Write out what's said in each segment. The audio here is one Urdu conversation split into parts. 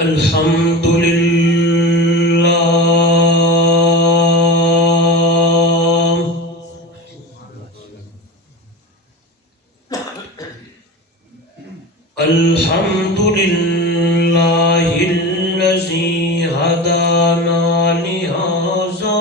الحمد لله الحمد لله الذي هدانا لهذا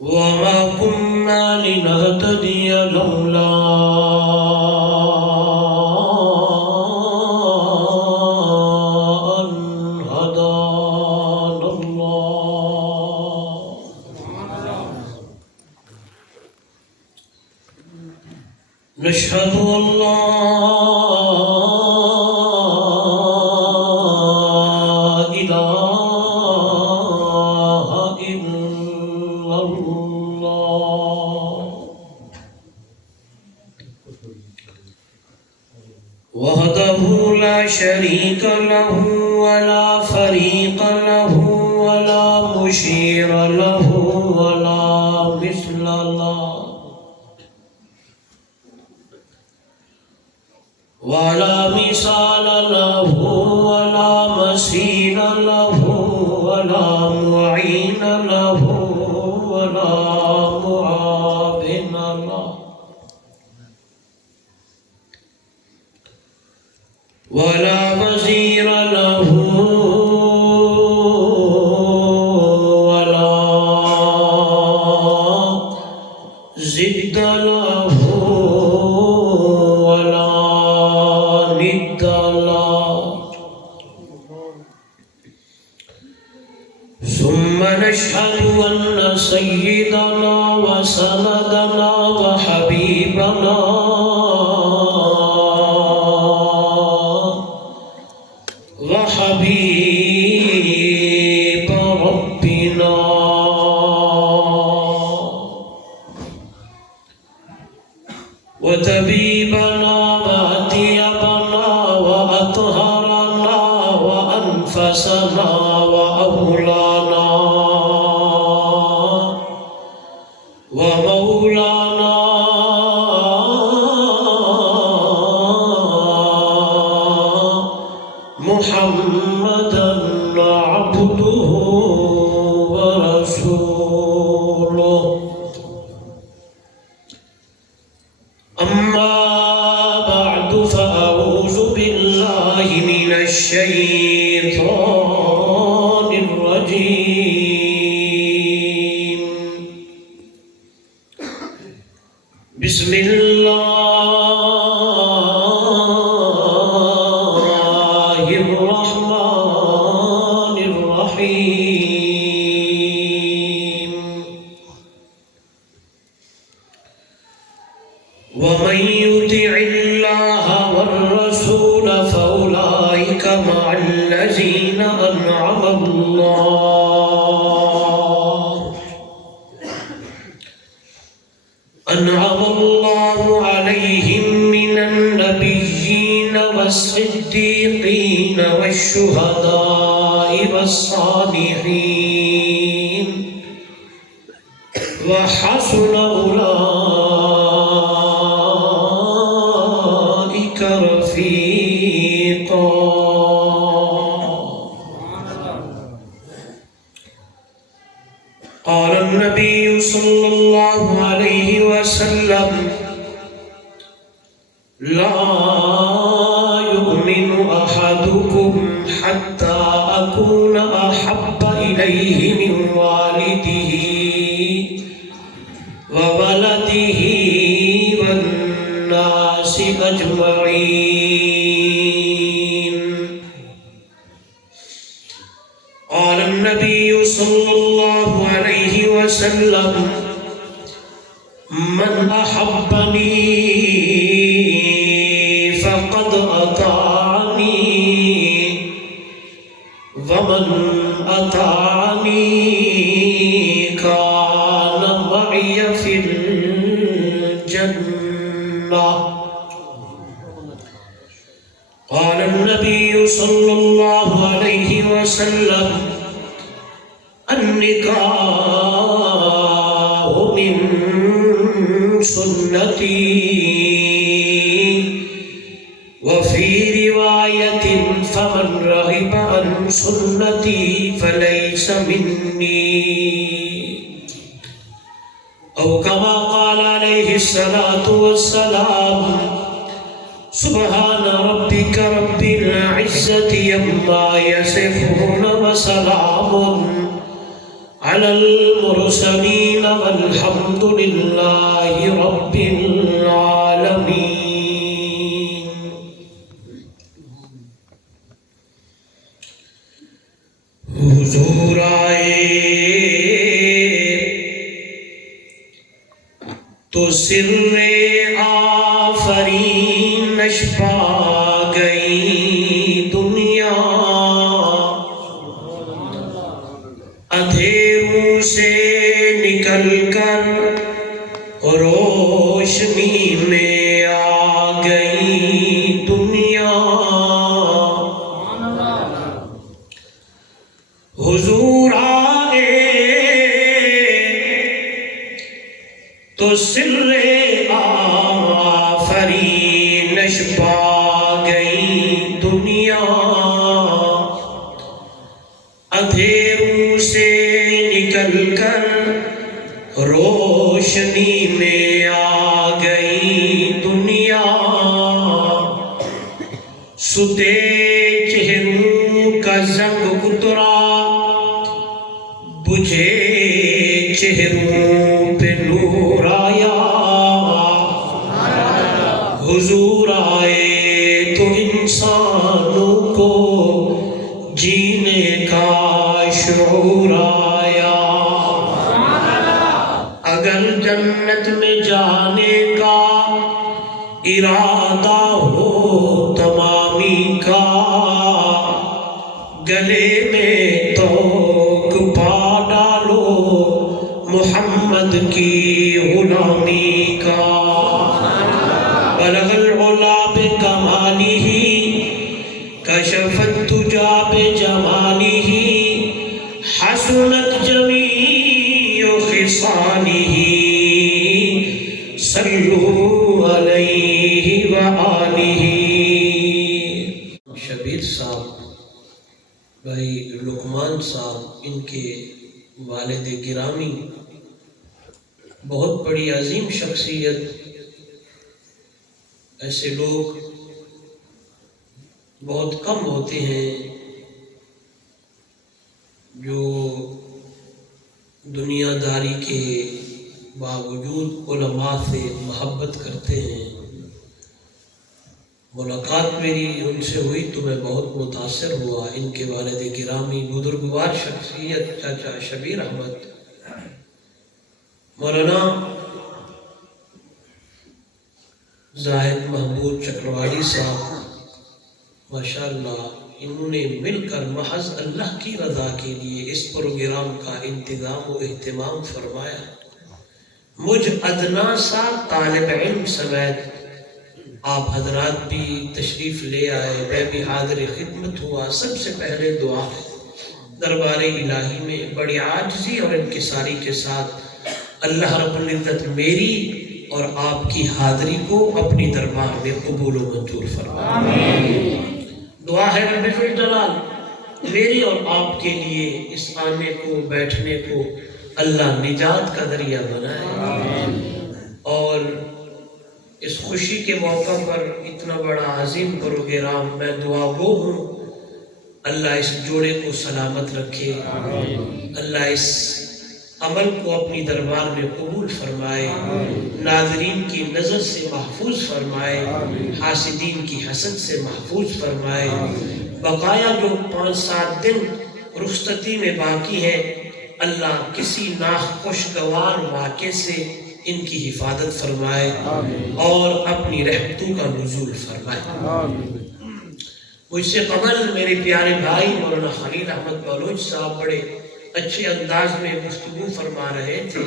وما كنا لنهتدي لولا أن هدانا الله نشهد أن لا إله إلا الله وحده لا شريك له ولا فريق له ولا مشير له ولا مثل له ولا مثال له ولا مثيل له ولا معين له ولا معاون له ولا وزير له ولا ضد له ولا ند له ثم نشهد أن سيدنا وسندنا وحبيبنا وحبيب ربنا وطبيبنا وأطيبنا وأطهرنا وأنفسنا وأولانا ومولانا محمدا عبده ورسوله أما بعد فأعوذ بالله من الشيطان الرجيم بسم الله الرحمن الرحيم ومن يطع الله والرسول فأولئك مع الذين أنعم الله عليهم من النبيين والصديقين والشهداء والصالحين وحسن أولئك رفيقا قال النبي صلى الله عليه وسلم لا يؤمن أحدكم حتى أكون أحب إليه من والده وولده والناس أجمعين قال النبي صلى الله عليه وسلم من أحبني فقد أطاعني ومن أطاعني كان معي في الجنة قال النبي صلى الله عليه وسلم النكاح من سنتي وفي رواية فمن رغب عن سنتي فليس مني أو كما قال عليه الصلاة والسلام سبحان ربك رب العزة عما يصفون وسلام على المرسلين والحمد لله رب العالمين. حضور آئے تو سر آفرینش پا گئی دنیا، اندھیروں سے نکل کر روشنی میں آ گئی دنیا. حضور آئے تو سر آفرینش پا گئی دنیا، اندھیروں سے نکل کر روشنی میں آ گئی دنیا. ستے چہروں کا زنگ اترا، بجھے چہروں پہ نور آیا. حضور آئے تو انسانوں کو جینے کا شعور آیا. اگر جنت میں جانے کا ارادہ ہو تمامی کا، گلے میں توق پا ڈالو محمد کی غلامی کا. بلغ العلا بکمالہ کشف الدجا بجمالہ، حسنت جمیع خصالہ صلوا علیہ وآلہ. شبیر صاحب بھائی لقمان صاحب، ان کے والد گرامی، بہت بڑی عظیم شخصیت. ایسے لوگ بہت کم ہوتے ہیں جو دنیا داری کے باوجود علماء سے محبت کرتے ہیں. ملاقات میری ان سے ہوئی تو میں بہت متاثر ہوا. ان کے والد گرامی بزرگوار شخصیت چاچا شبیر احمد مولانا زاہد محمود چکروالی صاحب، ماشاءاللہ انہوں نے مل کر محض اللہ کی رضا کے لیے اس پروگرام کا انتظام و اہتمام فرمایا. مجھ ادنا سا طالب علم سمیت آپ حضرات بھی تشریف لے آئے، میں بھی حاضر خدمت ہوا. سب سے پہلے دعا ہے دربار الہی میں بڑی عاجزی اور انکساری کے ساتھ اللہ رب العزت میری اور آپ کی حاضری کو اپنی دربار میں قبول و منظور فرمائے. دعا ہے رب الجلال میری اور آپ کے لیے اس آنے کو بیٹھنے کو اللہ نجات کا ذریعہ بنائے. اور اس خوشی کے موقع پر اتنا بڑا عظیم پروگرام، میں دعا گو ہوں اللہ اس جوڑے کو سلامت رکھے، اللہ اس عمل کو اپنی دربار میں قبول فرمائے، ناظرین کی نظر سے محفوظ فرمائے، حاسدین کی حسد سے محفوظ فرمائے. بقایا جو 5-7 دن رخصتی میں باقی ہے، اللہ کسی ناخوشگوار واقعے سے ان کی حفاظت فرمائے اور اپنی رحمتوں کا نزول فرمائے. مجھ سے قبل میرے پیارے بھائی مولانا خلیل احمد بلوچ صاحب بڑے اچھے انداز میں گفتگو فرما رہے تھے.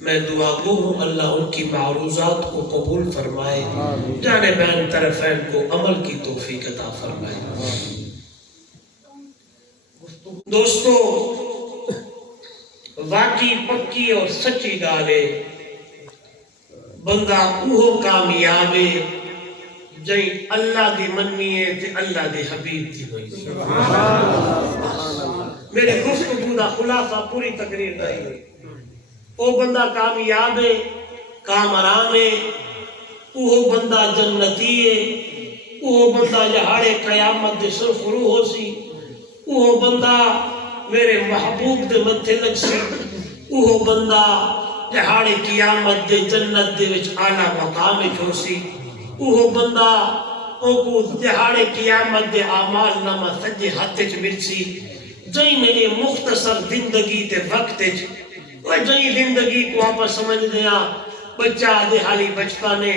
میں دعا گو ہوں اللہ ان کی معروضات کو قبول فرمائے، جانبین طرفین کو عمل کی توفیق عطا فرمائے. دوستو، واقعی پکی اور سچی گالے بندہ وہ کامیاب ہے جائیں اللہ دی مننی ہے تے اللہ دے حبیب دی ہوئی. میرے گفتگو دا خلاصہ پوری تقریر دا ہی ہوئی. وہ بندہ کامیاب ہے، کامران ہے، وہ بندہ جنتی ہے، وہ بندہ جہاڑے قیامت دے سرخرو ہو سی، وہ بندہ میرے محبوب دے متھے لگ سی، وہ بندہ جہاڑے قیامت دے جنت دے وچ اعلیٰ مقام وچ ہو سی، وہ بندہ کو جہاڑے قیامت دے اعمال نامہ سجے ہاتھ وچ مل سی. جائیں نے مختصر زندگی تے وقت وچ جائیں زندگی کو آپ سمجھ دیا بچہ آدھے حالی بچپنے،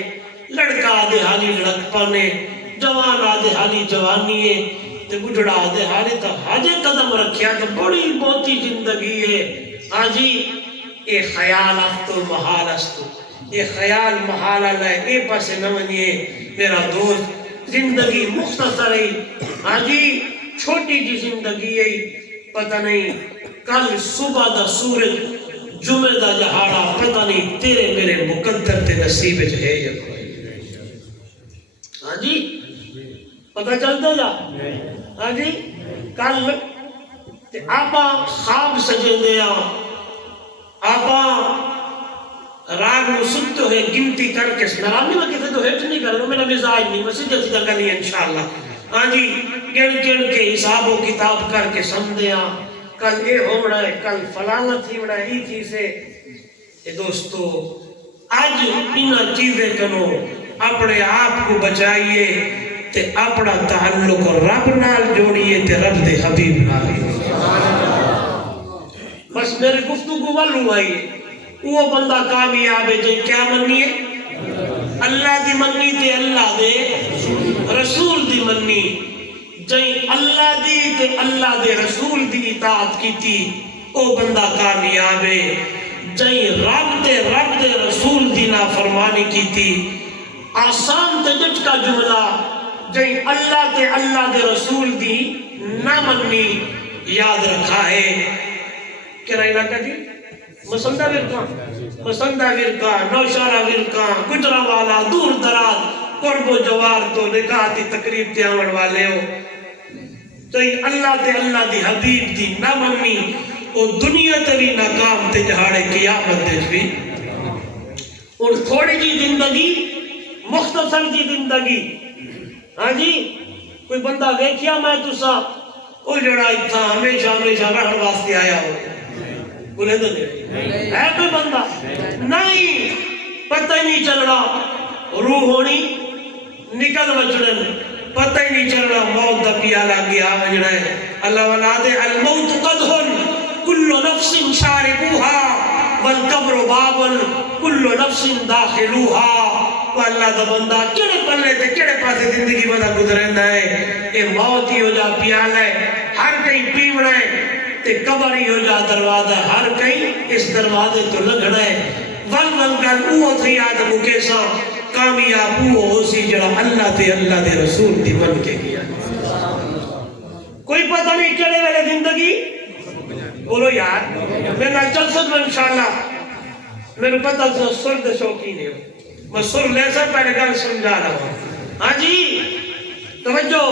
لڑکا آدھے حالی لڑکپنے، جوان آدھے حالی جوانی ہے تے بڑھڑا آدھے حالی تا حاجے قدم رکھیا تو بڑی بہتی زندگی ہے. ہاں جی اے خیال افتو محال استو، اے خیال محال ہے، اے پاسے نہ ونیے میرا دوست. زندگی مختصر ہے، ہاں جی چھوٹی جی زندگی ہے. پتہ نہیں کل صبح دا سورج جمعہ دا جہاڑا پتہ نہیں تیرے میرے مقدر تے نصیب وچ ہے یا کوئی. ہاں جی پتہ چلتا جا. ہاں جی کل تے آپا خواب سجے دیا، آپا رات میں سنتے ہوئے گنتی کر کے نرامی میں کسی تو ہیٹ نہیں کر رہا، میرا مزاج نہیں، میں سیدھا سیدھا کرنی ہے انشاءاللہ. ہاں جی گن گن کے حساب و کتاب کر کے سمجھے کل اے ہونا ہے، کل فلانا تھی ہونا ہے، یہ چیزیں. اے دوستو آج انہاں چیزیں کنو اپنے آپ کو بچائیے تے اپنا تعلق رب نال جوڑیے تے رب دے حبیب نال. بس میرے گفتگو والوں آئیے. وہ بندہ کامیاب ہے جو کیا منی ہے؟ اللہ دی منی تے اللہ دے رسول دی منی. جائیں اللہ دی تے اللہ دے رسول دی اطاعت کی تھی او بندہ کامیاب ہے. جائیں رب دے رسول دی نافرمانی کی تھی آسان تے جٹ کا جملہ. جائیں اللہ دے رسول دی نہ منی یاد رکھا ہے کہ رہی علاقہ جی مسندہ ورکا نوشارہ ورکا گجرہ والا دور دراز قرب و جوار تو نکاح دی تقریب تے آمن والے ہو. تو اللہ دی حبیب دی نہ منی او دنیا تری ناکام تے جہاڑے قیامت دے بھی. اور تھوڑی جی زندگی مختصر جی زندگی. ہاں جی کوئی بندہ ویکھیا میں تسا او جڑا اتھا ہمیشہ رہن واسطے آیا ہو بولے تو نہیں ہے کوئی بندہ نہیں پتہ ہی نہیں چل رہا روح ہونی نکل وجڑن پتہ ہی نہیں چل رہا موت دا پیالہ گیا وجڑا ہے. اللہ والا دے الموت قدہن کل نفس شاربوها والقبر بابن کل نفس داخلوها. وہ اللہ دا بندہ کیڑے پلے تے کیڑے پاسے زندگی بدا گزریندا ہے. اے موت ہی ہو جا پیالہ ہے ہر کہیں پیونا ہے تے قبر ہی ہو جا دروازہ ہر کہیں اس دروازے تو لگنا ہے. ول کر اوہ تھی آدم کیسا کامیاب اوہ ہو سی جڑا اللہ دے رسول دی من کے گیا. کوئی پتہ نہیں کیڑے والے زندگی بولو یار میں نہ چل سکتا انشاءاللہ. میرے پتہ سر دے شوقین ہے میں سر لے سر پہلے گل سمجھا رہا ہوں. ہاں جی توجہ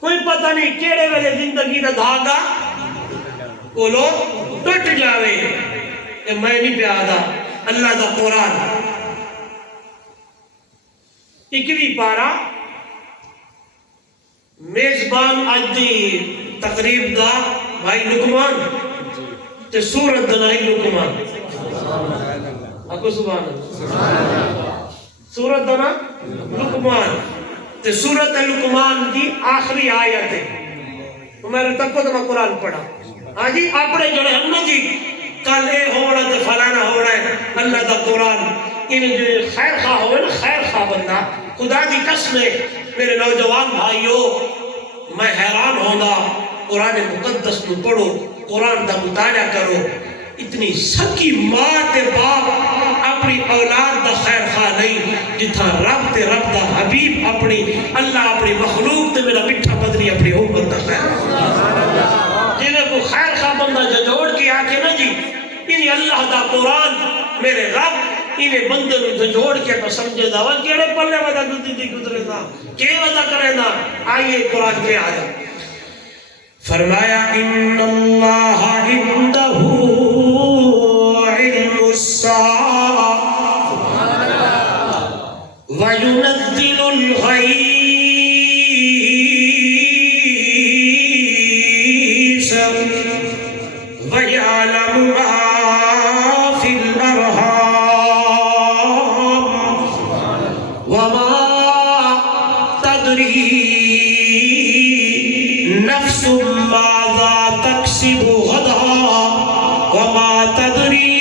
کوئی پتہ نہیں کیڑے والے زندگی دا دھاگا بولو ٹوٹ جاوے. میں نہیں پیادا اللہ دا قرآن 21 پارا میزبان اج دی تقریب دا بھائی لقمان تے سورت دنائی لقمان اکو سبحان اللہ سورت دنا لقمان تے سورت لقمان دی آخری آیت ہے. میں تک تو میں قرآن پڑھا. ہاں جی اپنے جڑے ہم نا جی کل اے ہونا تے فلانا ہونا ہے اللہ دا قرآن انہیں جو خیر خواہ ہوئے نا خیر خواہ بندہ خدا دی قسم ہے. میرے نوجوان بھائیو میں حیران ہونا قرآن مقدس کو پڑھو قرآن دا مطالعہ کرو. اتنی سکی ماں تے باپ اپنی اولاد دا خیر خواہ نہیں جتھا رب دا حبیب اپنی اللہ اپنی مخلوق تے میرا مٹھا بدنی اپنی امت دا خیر جنہیں کو خیر خواہ بندہ جوڑ کے آکے نا جی انہی اللہ دا قرآن میرے رب انہیں بندے نو جوڑ کے تو سمجھے دا وہ کیڑے پلے ودا گزری گزرے دا کی ودا کرے دا. آئیے قرآن کے آیا فرمایا ان اللہ عنده علم الساعة وينزل الغيث ويعلم ما في الأرحام وما تدري نفس ماذا تكسب غدا وما تدري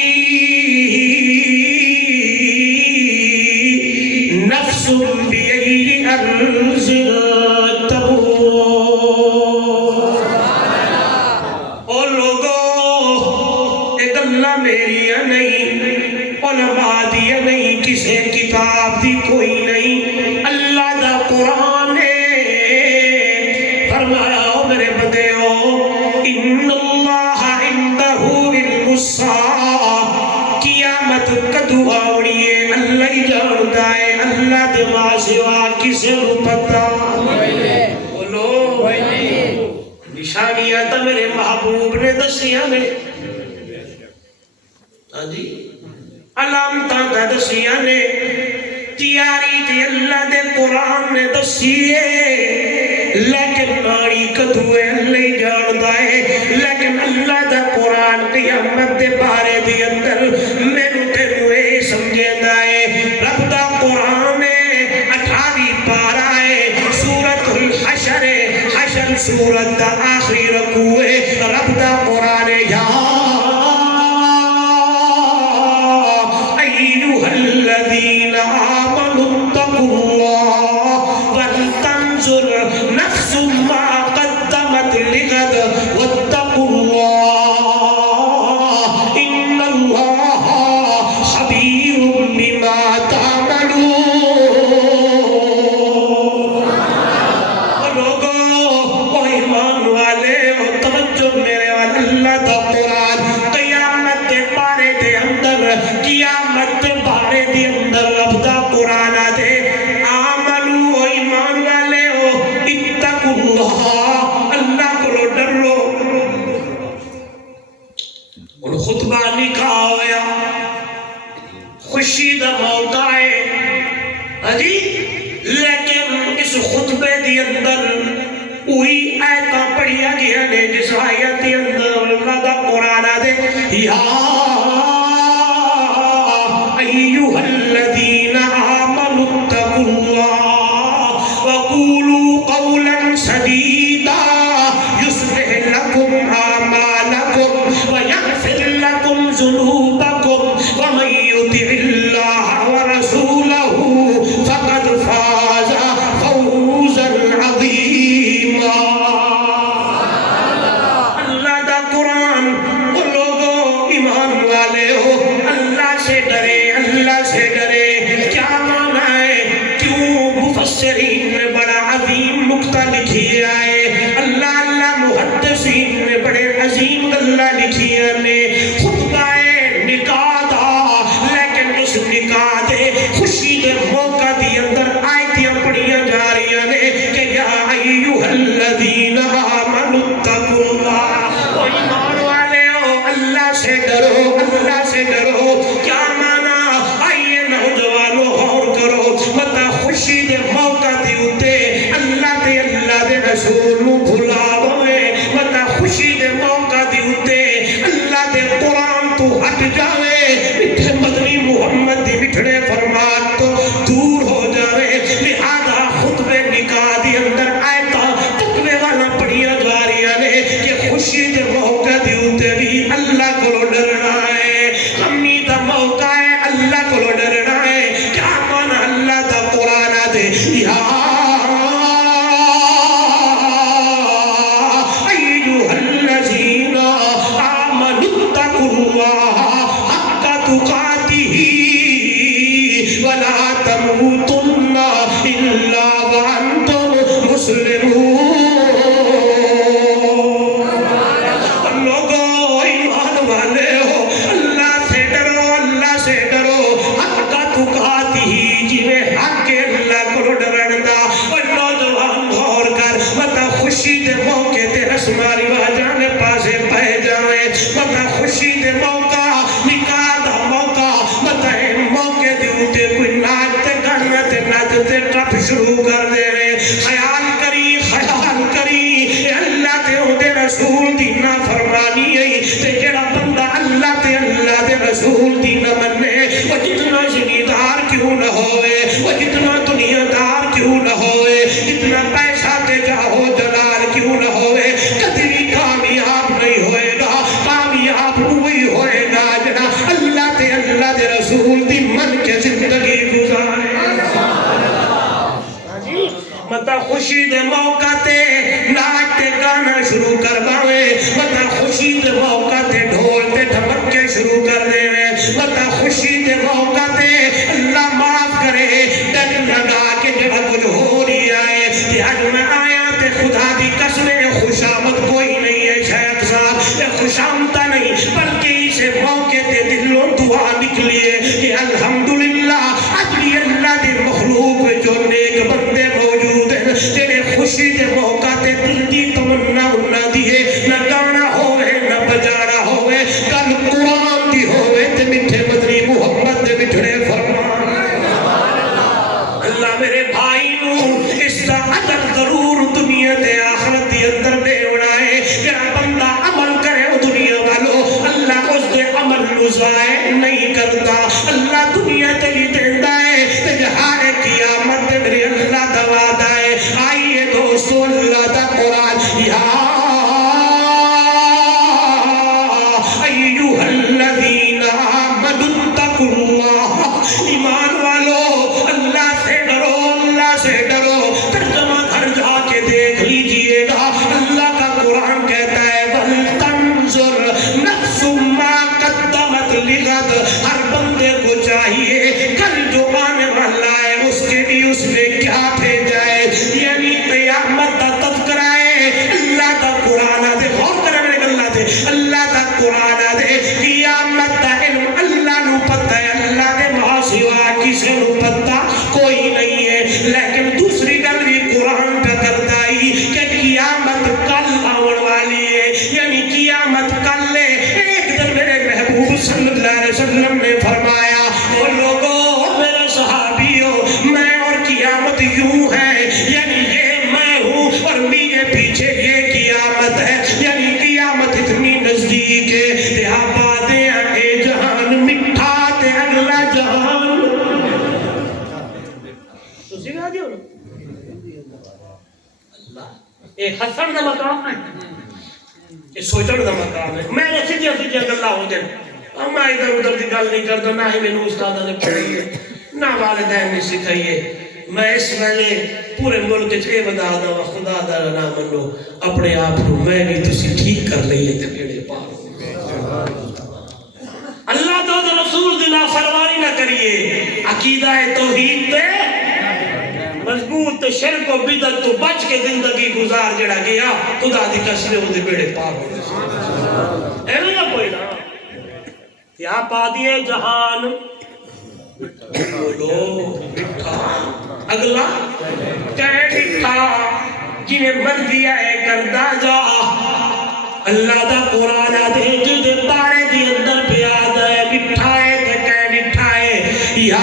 نفس بأي أرض تموت. او لوگو ایک اللہ میری نہیں علماء دی نہیں کسی کتاب دی کوئی نہیں اللہ دا قرآن ہے. فرمایا میرے بندے ہو ان اللہ عنده علم الساعة قیامت کدو آونی ہے اللہ ہی جانتا ہے. اللہ دے ماں سوا کسے نو پتہ بولو نشانیاں تو میرے محبوب نے دسیاں نے جی علامتاں تے دسیاں نے تیاری تے اللہ دے قرآن نے دسیے لیکن آنی کدو ہے اللہ ہی جانتا ہے. لیکن اللہ دا قرآن قیامت دے بارے دی اندر میں نو تے نوے سمجھے دائے. رب دا قرآن 18 پارہ ہے سورۃ الحشر حشر سورت دا آخری رکوع ہے. رب دا قرآن یا ایوہ الذین آمنوا اتقوا اللہ ولتنظر نفس ما قدمت لغد واتقوا اللہ ان اللہ خبیر بما تعملون. لوگو او ایمان والے او توجہ میرے والے اللہ دا قرآن قیامت کے بارے دے اندر قیامت کے بارے دے اندر رب دا قرآن دے آمنو او ایمان والے او اتقوا اللہ اللہ کو ڈرو. ان خطبہ نکاح ہویا خوشی دا موقع ہے جی لیکن اس خطبے دی اندر وہی آیتاں پڑھیا گیا نے جس آیت دی اندر اللہ دا قرآن دے یا ایوہ الذین آمنوا اتقوا اللہ وقولوا قولا سدیدا یصلح لکم اعمالکم ویغفر لکم ذنوبکم ومن یطع اللہ ورسولہ فقد فاز فوزا عظیما. اللہ دا قرآن وہ لوگوں ایمان والے ہو اللہ سے ڈرے اللہ سے ڈرے. کیا مانا ہے کیوں مفسرین نے بڑا عظیم نکتہ لکھی آئے اللہ اللہ محدثین نے بڑے عظیم اللہ لکھی نے خطبہ نکاح دا لیکن اس نکاح دے خوشی دے موقع دی اندر آیتیاں پڑھیاں جا رہی نے کہ یا ایوہ الذین آمنوا اتقوا اللہ. او ایمان والے ہو اللہ سے ڈرو اللہ سے ڈرو. کیا مانا آئیے نوجوانوں غور کرو متا خوشی دے موقع دی اتے اللہ دے رسول بھلا ہوئے متا خوشی دے موقع دی اتے اللہ دے قرآن تو ہٹ جاوے مٹھے مدنی محمد دی مٹھڑے فرمان تو دور ہو جاوے. لہذا خطبے نکاح دی اندر آیتاں تقوی والا پڑھیا جا رہی نے کہ خوشی دے موقع دی اتے بھی اللہ کو ڈرنا ہے. غمی دا موقع ہے اللہ کو ڈرنا ہے. کیا مانا اللہ دا قرآن دے یا ایوہ الذین آمنوا اتقوا اللہ حق تقاتہ ولا تموتن الا وانتم مسلمون. لوگو ایمان والے ہو اللہ سے ڈرو اللہ سے ڈرو. مطلب خوشی دے موقع نکاح دا موقع مطلب موقع دے اوتے کوئی ناچ تے گانا تے نچ تے ٹپ شروع کر دے خیال کری اے اللہ تے او دے رسول دی نافرمانی ہے تے جڑا بندہ اللہ تے رسول دی نہ منے وہ جتنا زمیندار کیوں نہ ہوئے وہ جتنا دنیا دار کیوں نہ ہوئے جتنا پیسہ تے جاہو جلال کیوں نہ ہوئے کبھی بھی کامیاب نہیں ہوئے گا کامیاب وہی ہوئے گا جنا اللہ تے رسول دی من کے زندگی گزارے مطلب خوشی دے موقع تے ناچ تے گانا شروع کر باوے مطلب خوشی دے موقع تے ڈھول تے ڈھمکے شروع کر دے مطلب خوشی دے موقع تے اللہ معاف کرے ڈر لگا کے جب کچھ ہو رہی آئے کہ آج میں آیا تے خدا دی قسم خوشامد کوئی نہیں ہے شاید صاحب یہ خوشامدہ نہیں بلکہ اسے موقع تے دلوں دعا نکلیے کہ الحمدللہ اجلی اللہ دے مخلوق جو نیک بندے موجود ہیں تیرے خوشی دے موقع تے دل دی تمنا نہ دیئے نہ گانا ہوئے نہ بجانا ہوئے کل قرآن دی ہوئے تے مٹھے مدنی محمد دے مٹھڑے فرمان اللہ میرے بھائی نو اس دا عدد ضرور دنیا تے آخرت دی اندر بے اڑائے جڑا بندہ عمل کرے وہ دنیا والو اللہ اس دے عمل نو ضائع نہیں کرتا اللہ دنیا تے بھی دیندہ ہے تے جہاں قیامت تے میرے اللہ دا وعدہ ہے آئیے دوستو اللہ دا قرآن یا ایوہ الذین آمنوا اتقوا اللہ ایمان والو اللہ سے ڈرو ترجمہ گھر جا کے دیکھ لیجئے گا اللہ کا قرآن کہتا ہے وَلْتَنْظُرْ نَفْسٌ مَا قَدَّمَتْ لِغَدْ ہر بندے کو چاہیے کل جو آنے والا ہے اس کے بھی اس نے کیا بھیجا ہے یعنی قیامت دا تذکرہ ہے اللہ دا قرآن دے غور کرے میرے اللہ دے اللہ دا قرآن دے قیامت دا علم اللہ نو پتہ ہے اللہ دے محاسوہ کسے نو پتہ کوئی نہیں ہے لیکن دوسری گل بھی قرآن پہ کرتا ہی کہ قیامت کل آون والی ہے یعنی قیامت کل ہے ایک دن میرے محبوب صلی اللہ علیہ وسلم نے فرمایا وہ لوگوں میرے صحابیوں میں اور قیامت یوں ہے یعنی یہ میں ہوں اور میرے پیچھے یہ قیامت ہے یعنی قیامت اتنی نزدیک ہے تے آبادے اے جہان مٹھا تے اگلا جہان تو سکھا دیو نا اللہ اے حسن دا مقام ہے اے سوچن دا مقام ہے میں نے سیدھی اللہ ہو جائے میں ادھر ادھر کی گل نہیں کرتا نہ ہی میں نے استاد نے پڑھائی ہے نہ والدین نے سکھائی ہے میں اس ویلے پورے ملک چے بدا دا و خدا دا نہ منو اپنے آپ کو میں بھی تسی ٹھیک کر لئیے تے بیڑے پار اللہ تو رسول دی نافرمانی نہ کریے عقیدہ توحید تے مضبوط شرک و بدعت تو بچ کے زندگی گزار جڑا گیا خدا دی قسم او دے بیڑے پار ہو ایویں نہ کوئی نہ کیا پا دیے جہان بولو مٹھا اگلا کہے مٹھا جنہیں مرضی ہے کردہ جا اللہ دا قرآن دے جدے بارے دی اندر پیاد ہے مٹھا ہے تے کہے مٹھا ہے یا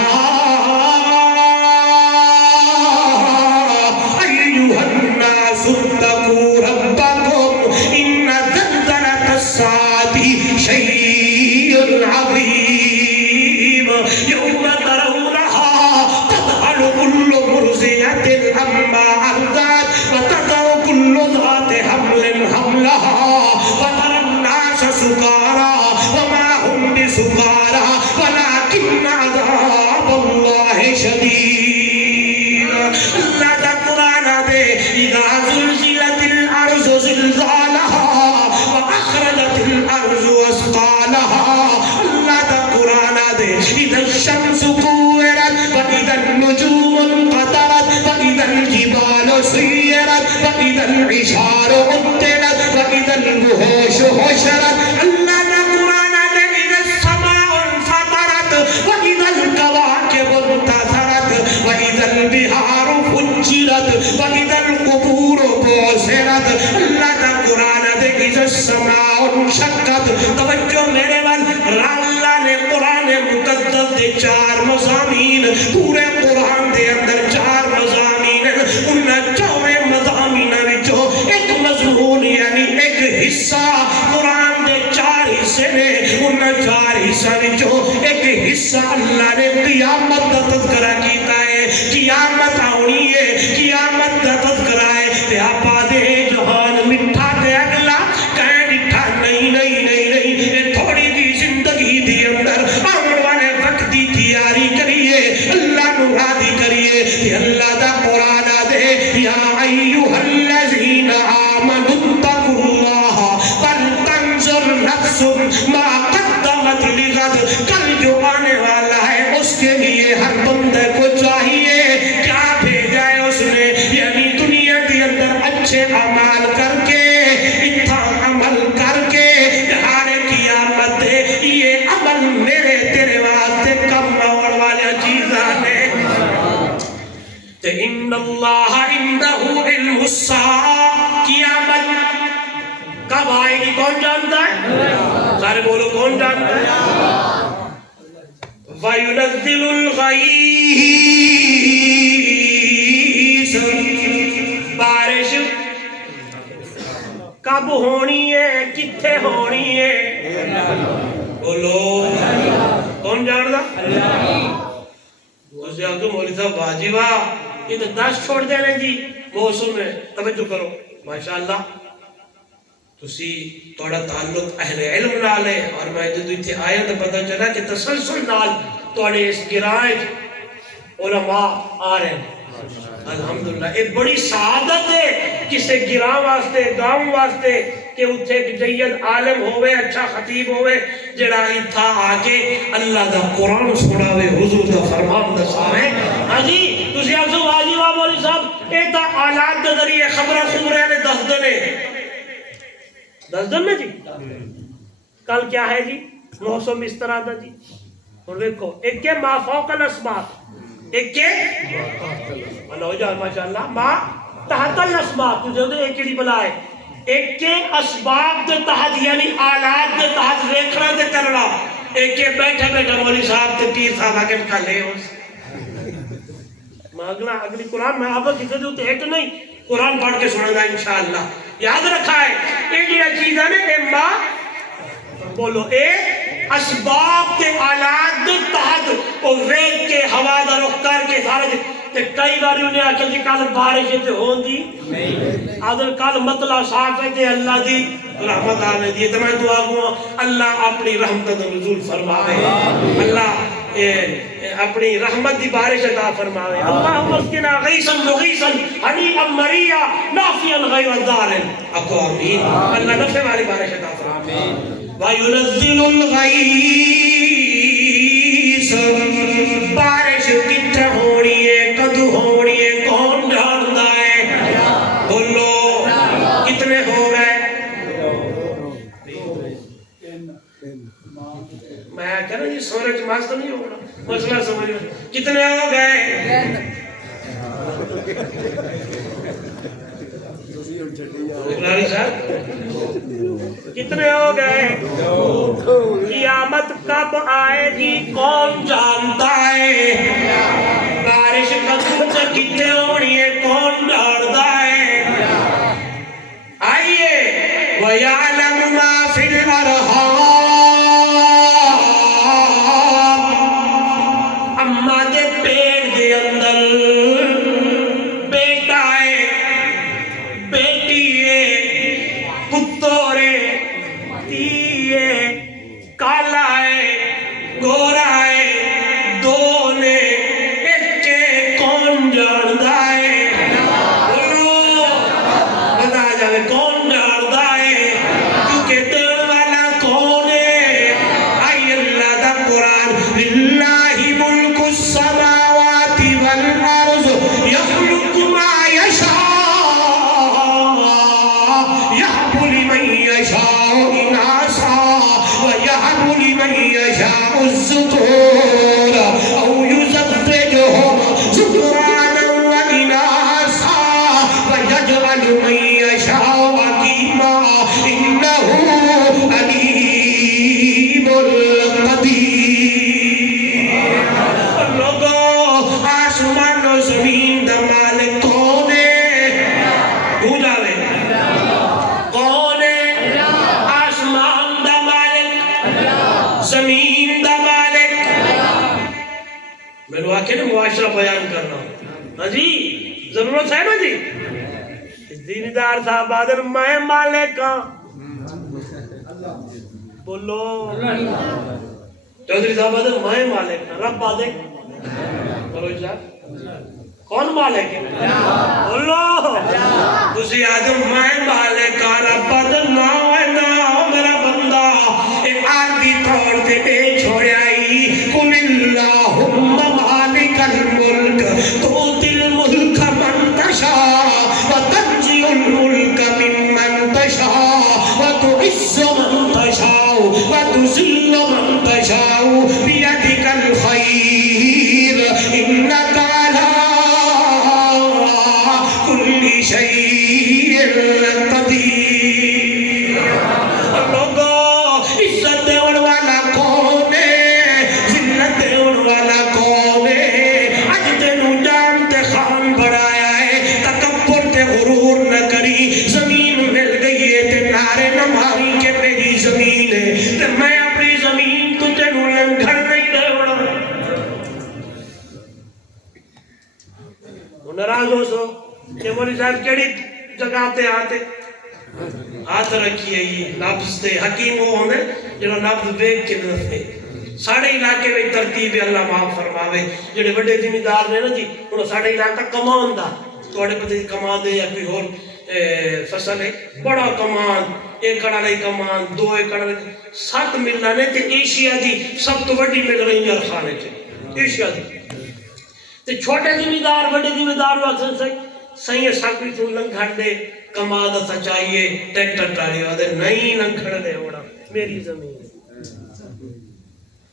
ایوہ الناس اتقوا ربکم ان زلزلۃ الساعۃ شیء عظیم یوم ترونہا تذہل کل مرضعۃ عما ارضعت وتضع کل ذات حمل حملہا وتری الناس سکارى وما هم بسکارى ولکن عذاب اللہ شدید اللہ کا قرآن دے اذا زلزلت الارض زلزالہا واخرجت الارض اثقالہا اللہ کا قرآن دے اذا الشمس كورت واذا النجوم انقطرت واذا الجبال سيرت واذا العشار عطلت واذا الوحوش حشرت اللہ کا قرآن دے اذا السماء انفطرت واذا الكواكب انتثرت واذا البحار فجرت واذا القبور بعثرت اللہ کا قرآن دے اذا السماء انشقت توجہ دے 4 مضامین پورے قرآن دے اندر 4 مضامین انہاں 4 مضامین وچوں ایک مضمون یعنی ایک حصہ قرآن دے 4 حصے نے انہاں 4 حصہ وچوں ایک حصہ اللہ نے قیامت دا تذکرہ کیتا ہے قیامت آنی ہے قیامت دا تذکرہ ہے تے آپا دے جہان مٹھا تے اگلا کہیں مٹھا نہیں نہیں نہیں نہیں یہ تھوڑی دی زندگی دی اندر آن والے وقت دی تیاری کریے اللہ نو راضی کریے تے اللہ دا قرآن دے یا ایوہ الذین آمنوا اتقوا اللہ ولتنظر نفس ما قدمت لغد کل جو آنے والا ہے اس کے لیے ہر بندے کو چاہیے کیا بھیجا ہے اس نے یعنی دنیا کے اندر اچھے اعمال کر کے اتھا عمل کر کے ہر قیامت یہ عمل میرے تیرے واسطے کم اور والے چیزاں نے ان اللہ عنده علم الساعہ قیامت کب آئے گی کون جانتا ہے سارے بولو کون جانتا ہے وَيُنَزِّلُ الْغَيْثَ بارش کب ہونی ہے کتھے ہونی ہے بولو کون جانتا اسے آپ کو مولی صاحب واجبہ یہ تو 10 چھوڑ دینے جی موسم ہے توجہ کرو ماشاءاللہ تسی توڑا تعلق اہل علم نال ہے اور میں جدو اتھے آیا تو پتہ چلا کہ تسلسل نال توڑے اس گرائیں علماء آ رہے ہیں الحمدللہ ایک بڑی سعادت ہے کسے گراں واسطے گاؤں واسطے کہ اتھے جید عالم ہوئے اچھا خطیب ہوئے جڑا اتھا آگے اللہ دا قرآن سناوے حضور دا فرمان دساوے ہاں جی تسی آپ سے واجبہ مولی صاحب ایک تا آلات دا ذریعے خبرہ خبرے نے 10 دنے 10 دن میں جی کل کیا ہے جی موسم اس طرح دا جی اور دیکھو ایک کے ما فوق الاسباب ایک کے اللہ ہو جائے ماشاءاللہ ما تحت الاسباب تجھے دے ایک کی بلائے ایک کے اسباب دے تحت یعنی آلات دے تحت ریکھنا دے کرنا ایک کے بیٹھے بیٹھے مولی صاحب تے پیر صاحب آگے کا لے اگلی قرآن میں آپ کسی دے ایک نہیں قرآن پڑھ کے سنا گا انشاءاللہ یاد رکھا ہے ایک یہ چیزیں نے اے ماں بولو اے اسباب کے آلات دے تحت اور ریک کے ہوا دا رخ کر کے سارے تے کئی باری انہیں آکل جی کال بارش تے ہون دی آدھر کال مطلع صاف ہے تے اللہ دی رحمت آنے دی تو میں دعا ہوں اللہ اپنی رحمت نزول فرمائے اللہ اپنی رحمت دی بارش عطا فرمائے اللہم اسقنا غیثا مغیثا حنیئا مریا نافعا غیر ضار اکو آمین اللہ نفع والی بارش عطا فرمائے وَيُنَزِّلُ الْغَيْثَ بارش کتھے ہونی ہے کد ہونی ہے کون جانتا ہے بولو کتنے ہو گئے میں کہنا جی سورج ماستا نہیں ہوگا مسئلہ سمجھ میں کتنے ہو گئے اقراری صاحب کتنے ہو گئے قیامت کب آئے گی کون جانتا ہے بارش کب سے کتنے ہونی ہے کون جانتا ہے آئیے وَيَعْلَمُ مَا فِي الْأَرْحَامِ اماں دے پیٹ دے اندر بیٹا ہے بیٹی ہے پتر ہے دھی ہے کالا ہے گورا ہے دو نے ایک کے کون جانتا ہے بولو بتا جاوے کون جانتا ہے کیونکہ دین والا کون ہے آئی اللہ دا قرآن للہ ملک السماوات والارض یخلق ما یشاء یحب لمن یشاء اناسا ویحب لمن یشاء الذکور او یزوجہم ذکرانا واناسا ویجعل من یشاء عقیما انہ علیم القدیر زمین دا مالک میں نے آکے نا معاشرہ بیان کرنا ہاں جی ضرورت ہے نا جی دیندار صاحب آدر میں مالک ہاں بولو چودھری صاحب آدر میں مالک ہاں رب آدر بولو جا کون مالک ہے بولو تسی آدم میں مالک ہاں رب آدر ناؤ میرا بندہ ایک آدھی طور تے بے چھوڑے آئی قل اللہم مالک الملک تؤتی الملک من تشاء وتنزع الملک ممن تشاء وتعز من تشاء وتذل من تشاء بیدک الخیر انک علی کل شیء قدیر لوگو عزت دیون والا کون ہے ذلت دیون والا کون ہے اج تینو جانتے خان بڑھایا ہے تکبر تے غرور نہ کری زمین مل گئی ہے تے نعرے نہ ماری کہ میری زمین ہے تے میں اپنی زمین تو تینو لنگھڑ نہیں دیونا ناراض ہو سو کہ مولی صاحب کیڑی جگہ تے آتے ہاتھ رکھیے یہ لفظ تے حکیم وہ ہونے جنہوں لفظ بیگ کے دفے ساڑھے علاقے میں ترتیب اللہ معاف فرماوے جنہے بڑے ذمہ دار نے نا جی انہوں ساڑھے علاقہ کمان دا توڑے پتے کمان دے یا کوئی اور فصل ہے بڑا کمان ایک کڑا رہی کمان دو ایک کڑا رہی 7 ملنا نے تے ایشیا دی سب تو بڑی مل رہی ہیں خانے تھے ایشیا دی تے چھوٹے ذمہ دار بڑے ذمہ دار وقت سے سہی ساکوی تو لنگھڑ دے کماد تھا چاہیے ٹیکٹر ٹالی آدھے نہیں لنگھڑ دے وڑا میری زمین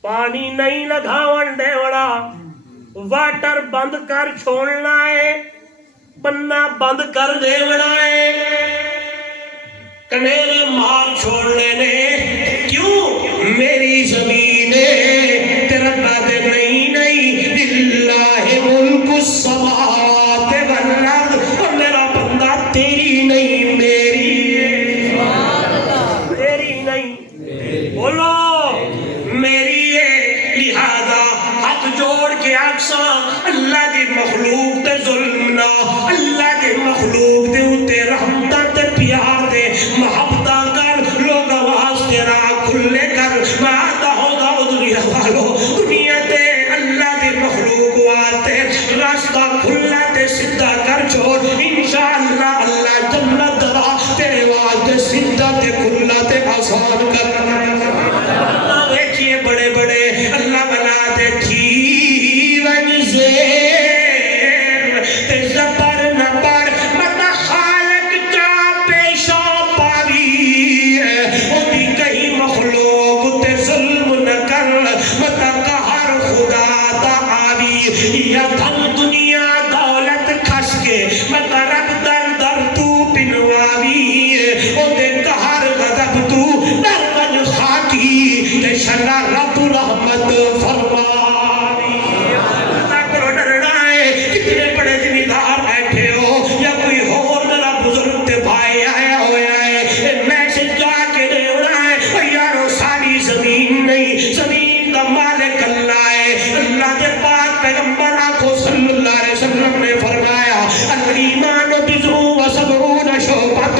پانی نہیں لگاون دے وڑا واٹر بند کر چھوڑنا ہے پنہ بند کر دے وڑا ہے کنیرے مار چھوڑنے نے کیوں میری زمین ہے تیرا بادے نہیں للہ ملک السماوات والارض اور میرا بندہ تیری نہیں میری ہے تیری نہیں بولو میری ہے لہذا ہاتھ جوڑ کے آکساں اللہ دی مخلوق تے ظلم نہ اللہ دی مخلوق تے اتے رحمتہ تے پیار تے محبتہ کر لوگ آواز تیرا کھلے کر ماتا ہوگا دنیا والو دنیا تے اللہ دی مخلوق واسطے راستہ کھلا تے سدھا کر چھوڑ انشاءاللہ اللہ جنت درا تیرے واسطے سدھا تے کھلا تے آسان کر اللہ ویکھئے بڑے بڑے اللہ بنا تے تھی ونزیر تے زبر نہ پڑ مطا خالق کا پیشہ پاوی اُنہی کہیں مخلوق تے ظلم نہ کر مطا قہر خدا دا آوی یا دھن دنیا دولت کھس کے مطا رب در در تو پنواوی او دے قہر غضب تو در بن خاکی تے شرع رب رحمت فرماوی اللہ کرو ڈرنا ہے کتنے بڑے ذمہ دار بیٹھے ہو یا کوئی اور میرا بزرگ تے بھائی آیا ہویا ہے میں سے جا کے دے رہا ہے یارو ساری زمین نہیں زمین دا مالک اللہ ہے اللہ دے پاک پیغمبر آنکھو صلی اللہ علیہ وسلم نے فرمایا الایمان بضع و سبعون شعبۃ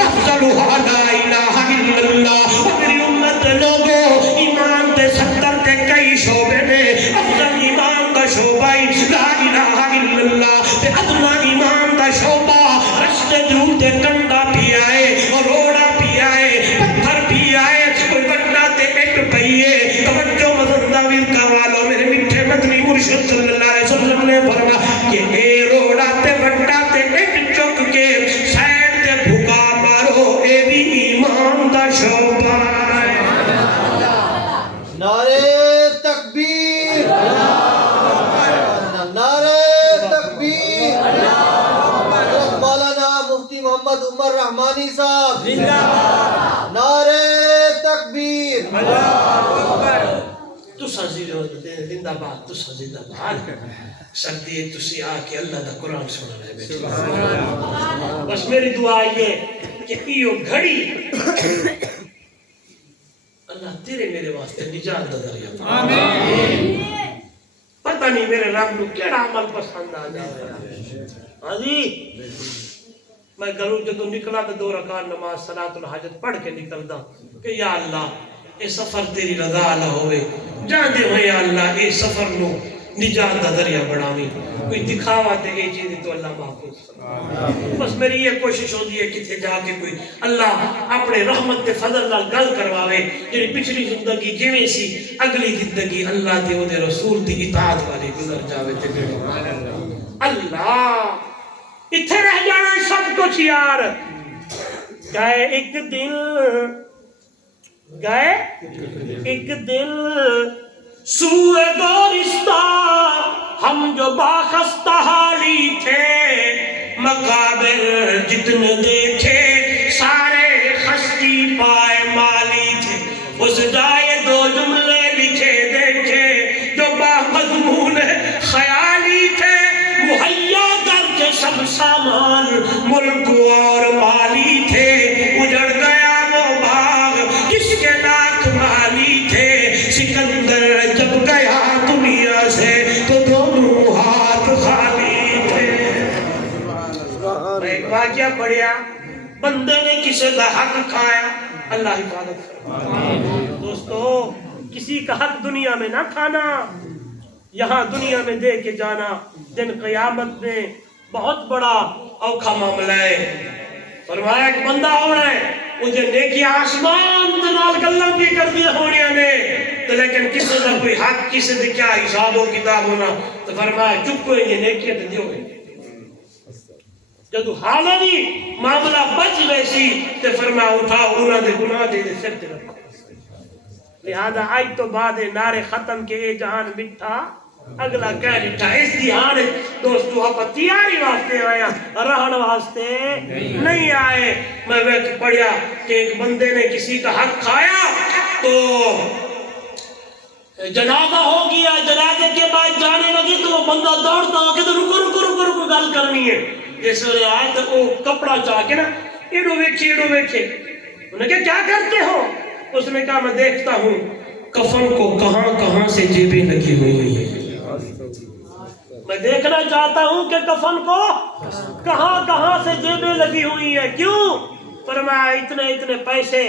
افضلها لا الہ الا اللہ میری امت لوگو ایمان تے 70 تے کئی شعبے میں افضل ایمان دا شعبہ لا الہ الا اللہ تے ادنا ایمان دا شعبہ رشتے دور تے کنڈا بھی آئے اور روڑا بھی آئے پتھر بھی آئے کوئی بٹنا تے ایک پہیے توجہ مزندہ ویلکا والو میرے مٹھے مدنی مرشد صلی اللہ علیہ وسلم نے فرما کہ اے روڑا تے بٹنا تے ایک چک کے سائن تے بھوکا مارو اے بھی ایمان دا شعبہ نعرہ تکبیر نعرہ تکبیر مولانا مفتی محمد عمر رحمانی صاحب نعرہ تکبیر تسا زندہ باد تسا زندہ باد سردی تسی آ کے اللہ دا قرآن سنا رہے بیٹھے بس میری دعا یہ کہ ایو گھڑی اللہ تیرے میرے واسطے نجات دا ذریعہ آمین. پتہ نہیں میرے رب نو کیڑا عمل پسند آ جائے. ہاں جی میں گھروں جدو نکلا تو 2 رکعت نماز صلاۃ الحاجت پڑھ کے نکلدا کہ یا اللہ اے سفر تیری رضا والا ہوئے جان دے ہوئے یا اللہ اے سفر نو نجات دا ذریعہ بناویں. کوئی دکھاوا تے اے چیز تو اللہ محفوظ. بس میری یہ کوشش ہوتی ہے کتے جا کے کوئی اللہ اپنے رحمت تے فضل نال گل کرواوے جی پچھلی زندگی جویں سی اگلی زندگی اللہ تے او دے رسول دی اطاعت والی گزر جاوے تے اللہ اتھے رہ جانا سب کچھ یار. گئے ایک دل سوئے گورستہ ہم جو باخستہ حالی تھے مقابر جتنے دیکھے سارے خستی پائے مالی تھے. اس جائے 2 جملے لکھے دیکھے جو مضمون خیالی تھے مہیا کر کے سب سامان ملک اور مالی تھے. اجڑ گیا وہ باغ کس کے لاکھ مالی تھے. سکندر جب گیا دنیا سے تو دونوں ہاتھ خالی تھے. ایک واقعہ پڑھیا بندے نے کسی کا حق کھایا اللہ حفاظت فرمائے. دوستو کسی کا حق دنیا میں نہ کھانا یہاں دنیا میں دے کے جانا دن قیامت میں بہت بڑا اوکھا معاملہ ہے. فرمایا ایک بندہ ہونا ہے مجھے نیکی آسمان دنال گلم کی کر دیا ہونے نے تو لیکن کسی کا کوئی حق کسی سے کیا حساب و کتاب ہونا تو فرمایا چپ کوئی یہ نیکیاں تو دیو گے. جدو حالہ بھی معاملہ بچ ویسی تو فرمایا اٹھاؤ انہوں نے گناہ دے سر تے رکھو. لہذا آج تو بعد نعرے ختم کے اے جہان مٹھا اگلا کہہ لٹھا. اس دیہان دوستو آپ تیاری واسطے آیا رہن واسطے نہیں آئے. میں پڑھیا کہ ایک بندے نے کسی کا حق کھایا تو جنازہ ہو گیا. جنازے کے بعد جانے لگی تو وہ بندہ دوڑتا ہو کہ تو رکو گل کرنی ہے. جس ویلے آئے تو وہ کپڑا چاہ کے نا ایڈو ویکھے انہوں نے کہا کیا کرتے ہو. اس نے کہا میں دیکھتا ہوں کفن کو کہاں سے جیبیں لگی ہوئی ہیں. میں دیکھنا چاہتا ہوں کہ کفن کو کہاں سے جیبیں لگی ہوئی ہیں. کیوں؟ فرمایا اتنے پیسے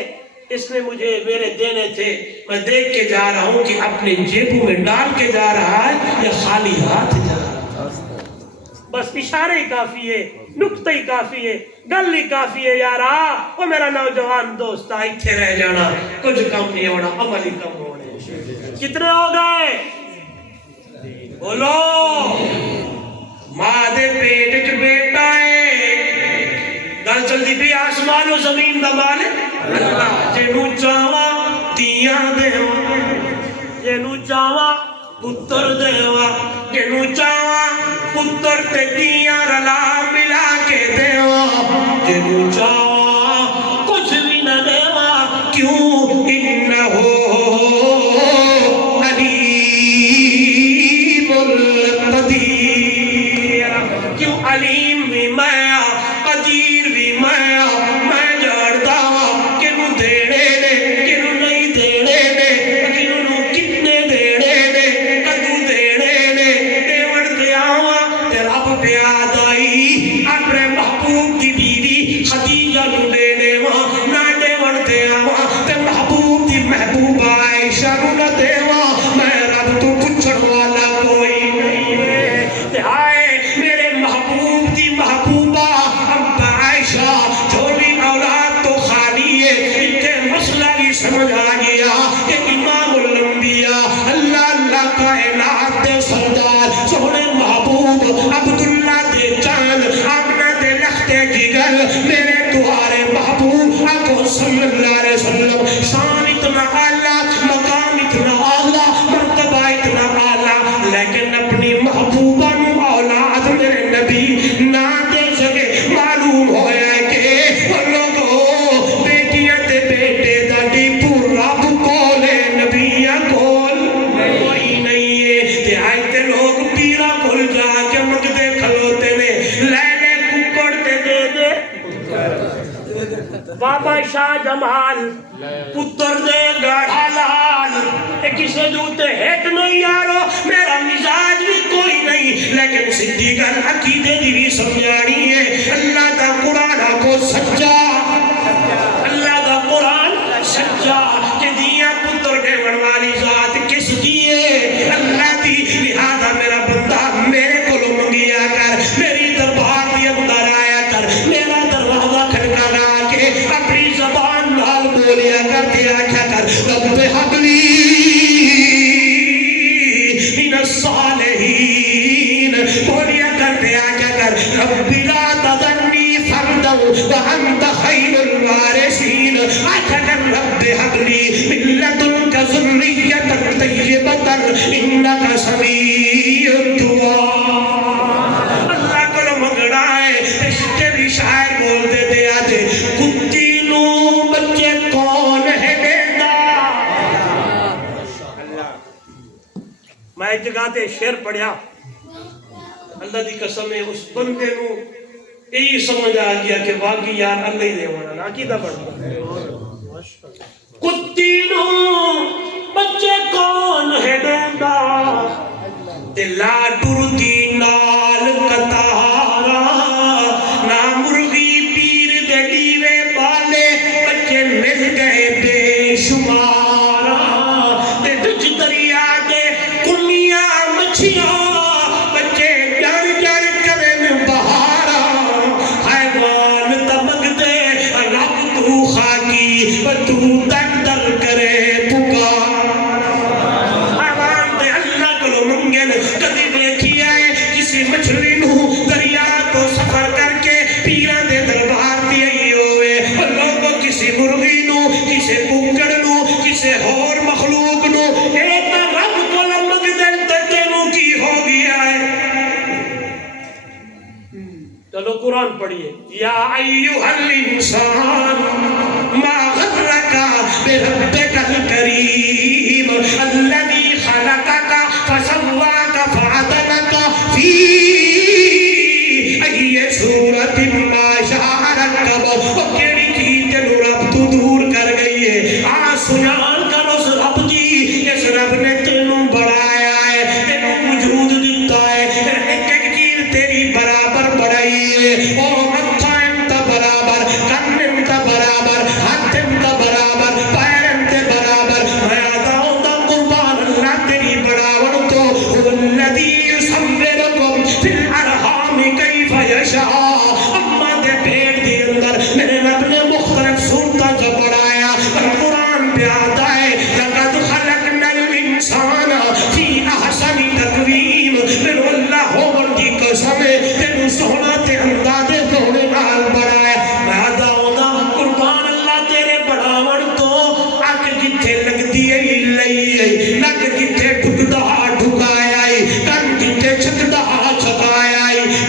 اس نے مجھے میرے دینے تھے. میں دیکھ کے جا رہا ہوں کہ اپنے جیبوں میں ڈال کے جا رہا ہے یا خالی ہاتھ جا رہا ہے. بس اشارے ہی کافی ہے نکتہ ہی کافی ہے گل ہی کافی ہے. یارا وہ میرا نوجوان دوست اتھے رہ جانا کچھ کم نہیں ہونا عمل ہی کم ہونے. کتنے ہو گئے بولو. ماں دے پیٹ چ بیٹا ہے گل چلدی پئی آسمان و زمین دا مالک اللہ. جنوں چاواں تیاں دیواں جنوں چاواں پتر دیواں جنوں چاواں پتر تے تیاں رلا ملا کے دیواں جنوں چاواں کچھ بھی نہ دیواں. کیوں انہو علیم بھی میں قدیر بھی میں جاڑتا کہ نو دیڑے نے کہ نو نہیں دیڑے نے کہ نو کتنے دیڑے نے کدو دیڑے نے دیوڑ دیاوا تے رب پیاد آئی اپنے محبوب دی بیوی خدیجہ نو دینے وا نہ دیوڑ دیاوا تے محبوب دی محبوب عائشہ نو نہ دیوا. میں رب تو پوچھن والا کوئی نہیں ہے. تے آئے میرے محبوب دی محبوبہ ابا عائشہ جھولی اولاد تو خالی ہے. اتنے مسئلہ بھی سمجھ آ گیا کہ امام الانبیاء اللہ کائنات دے سردار سونے محبوب عبداللہ دے چاند آمنہ دے لخت جگر میرے دوارے محبوب آقا صلی اللہ علیہ وسلم. شان اتنا اعلیٰ مقام اتنا اعلیٰ مرتبہ اتنا اعلیٰ لیکن اپنی محبوبہ نو اولاد میرے نبی نہ دے سکے. معلوم ہویا کہ وہ لوگوں بیٹیاں تے بیٹے دا ڈیپو رب کولے نبیاں کول کوئی نہیں ہے. تے آئے تے لوگ پیرا کول جا کے مگدے کھلوتے نے لے ککڑ تے دے دے. بابا شاہ جمال پتر دے گاڑھا کسے دوتے ہیٹ نہیں یارو میرا مزاج بھی کوئی نہیں لیکن صدی گل عقیدے دی بھی سمجھانی ہے اللہ دا قرآن کو سچا اللہ دا قرآن سچا کہ دیا پتر دیون والی ذات کس دیئے اللہ دی لہذا میرا بندہ میرے کو لو منگیا کر میری دربار دی اندر آیا کر میرا دروازہ کھڑکا رہا کے اپنی زبان نال بولیا کر دیا کیا کر رب حبلی من الصالحین بولیا کر دیا کیا کر رب لا تذرنی فردا وانت خیر الوارثین آجا کر رب حبلی من لدنک ذریتا طیبتا انکا سمیع الدعا اللہ کو لو منگڑا ہے رشتے بھی شاعر بول دے دیا دے کتی نو بچے کون ہے دیتا میں ایک جگہ تے شعر پڑھیا اللہ دی قسم ہے اس بندے نو یہی سمجھ آ گیا کہ واقعی یار اللہ ہی دے وانا عقیدہ پڑھتا کتی نو بچے کون ہے دیتا لا ٹردی نال کتارا نہ مرغی پیر دے دیوے بالے بچے مل گئے بے شمارا تے دج دریا دے کنیاں مچھیاں بچے جڑ جڑ کرن بہارا حیوان تمک دے رب تو خاکی تو تک در کرے پکار کدی دیکھی آئے کسی مچھلی نو دریا تو سفر کر کے پیران دے دربار دی آئی ہوئے لوگوں کسی مرغی نو کسی ککڑ نو کسی اور مخلوق نو ایتا رب کو لمک دل تکے نو کی ہو گیا ہے چلو قرآن پڑھئے یا ایوہ الانسان ما غرکا بربک الکریم الذی خلقکا فسواک فعدلک فی ای صورت ما شاء رکب وہ کیڑی چیز تینو رب تو دور کر گئی ہے سنان کر اس رب دی اس رب نے تینو بڑھایا ہے تینو وجود دیتا ہے ایک ایک چیز تیری برابر بڑھائی ہے او مکھا انتا برابر کن انتا برابر ہاتھ انتا برابر پیر انتا برابر میں آدھاؤں دا قربان اللہ تیری بڑھاون تو والذی یصورکم فی الارحام کیف یشاء اما دے پیٹ دی اندر میرے رب نے مختلف صورتہ جو بڑھایا پر قرآن پہ آتا ہے لقد خلقنا الانسان فی احسن تقویم میرے اللہ ہومن کی قسم ہے تینو سونا تے اندازے دوڑے نال بڑھایا میں آدھاؤں دا قربان اللہ تیرے بڑھاون تو آگ جتھے لگ دیئے لئی لگ جتھے ٹھکدہ ٹھکایا کن جتھے چھکدہ چھکایا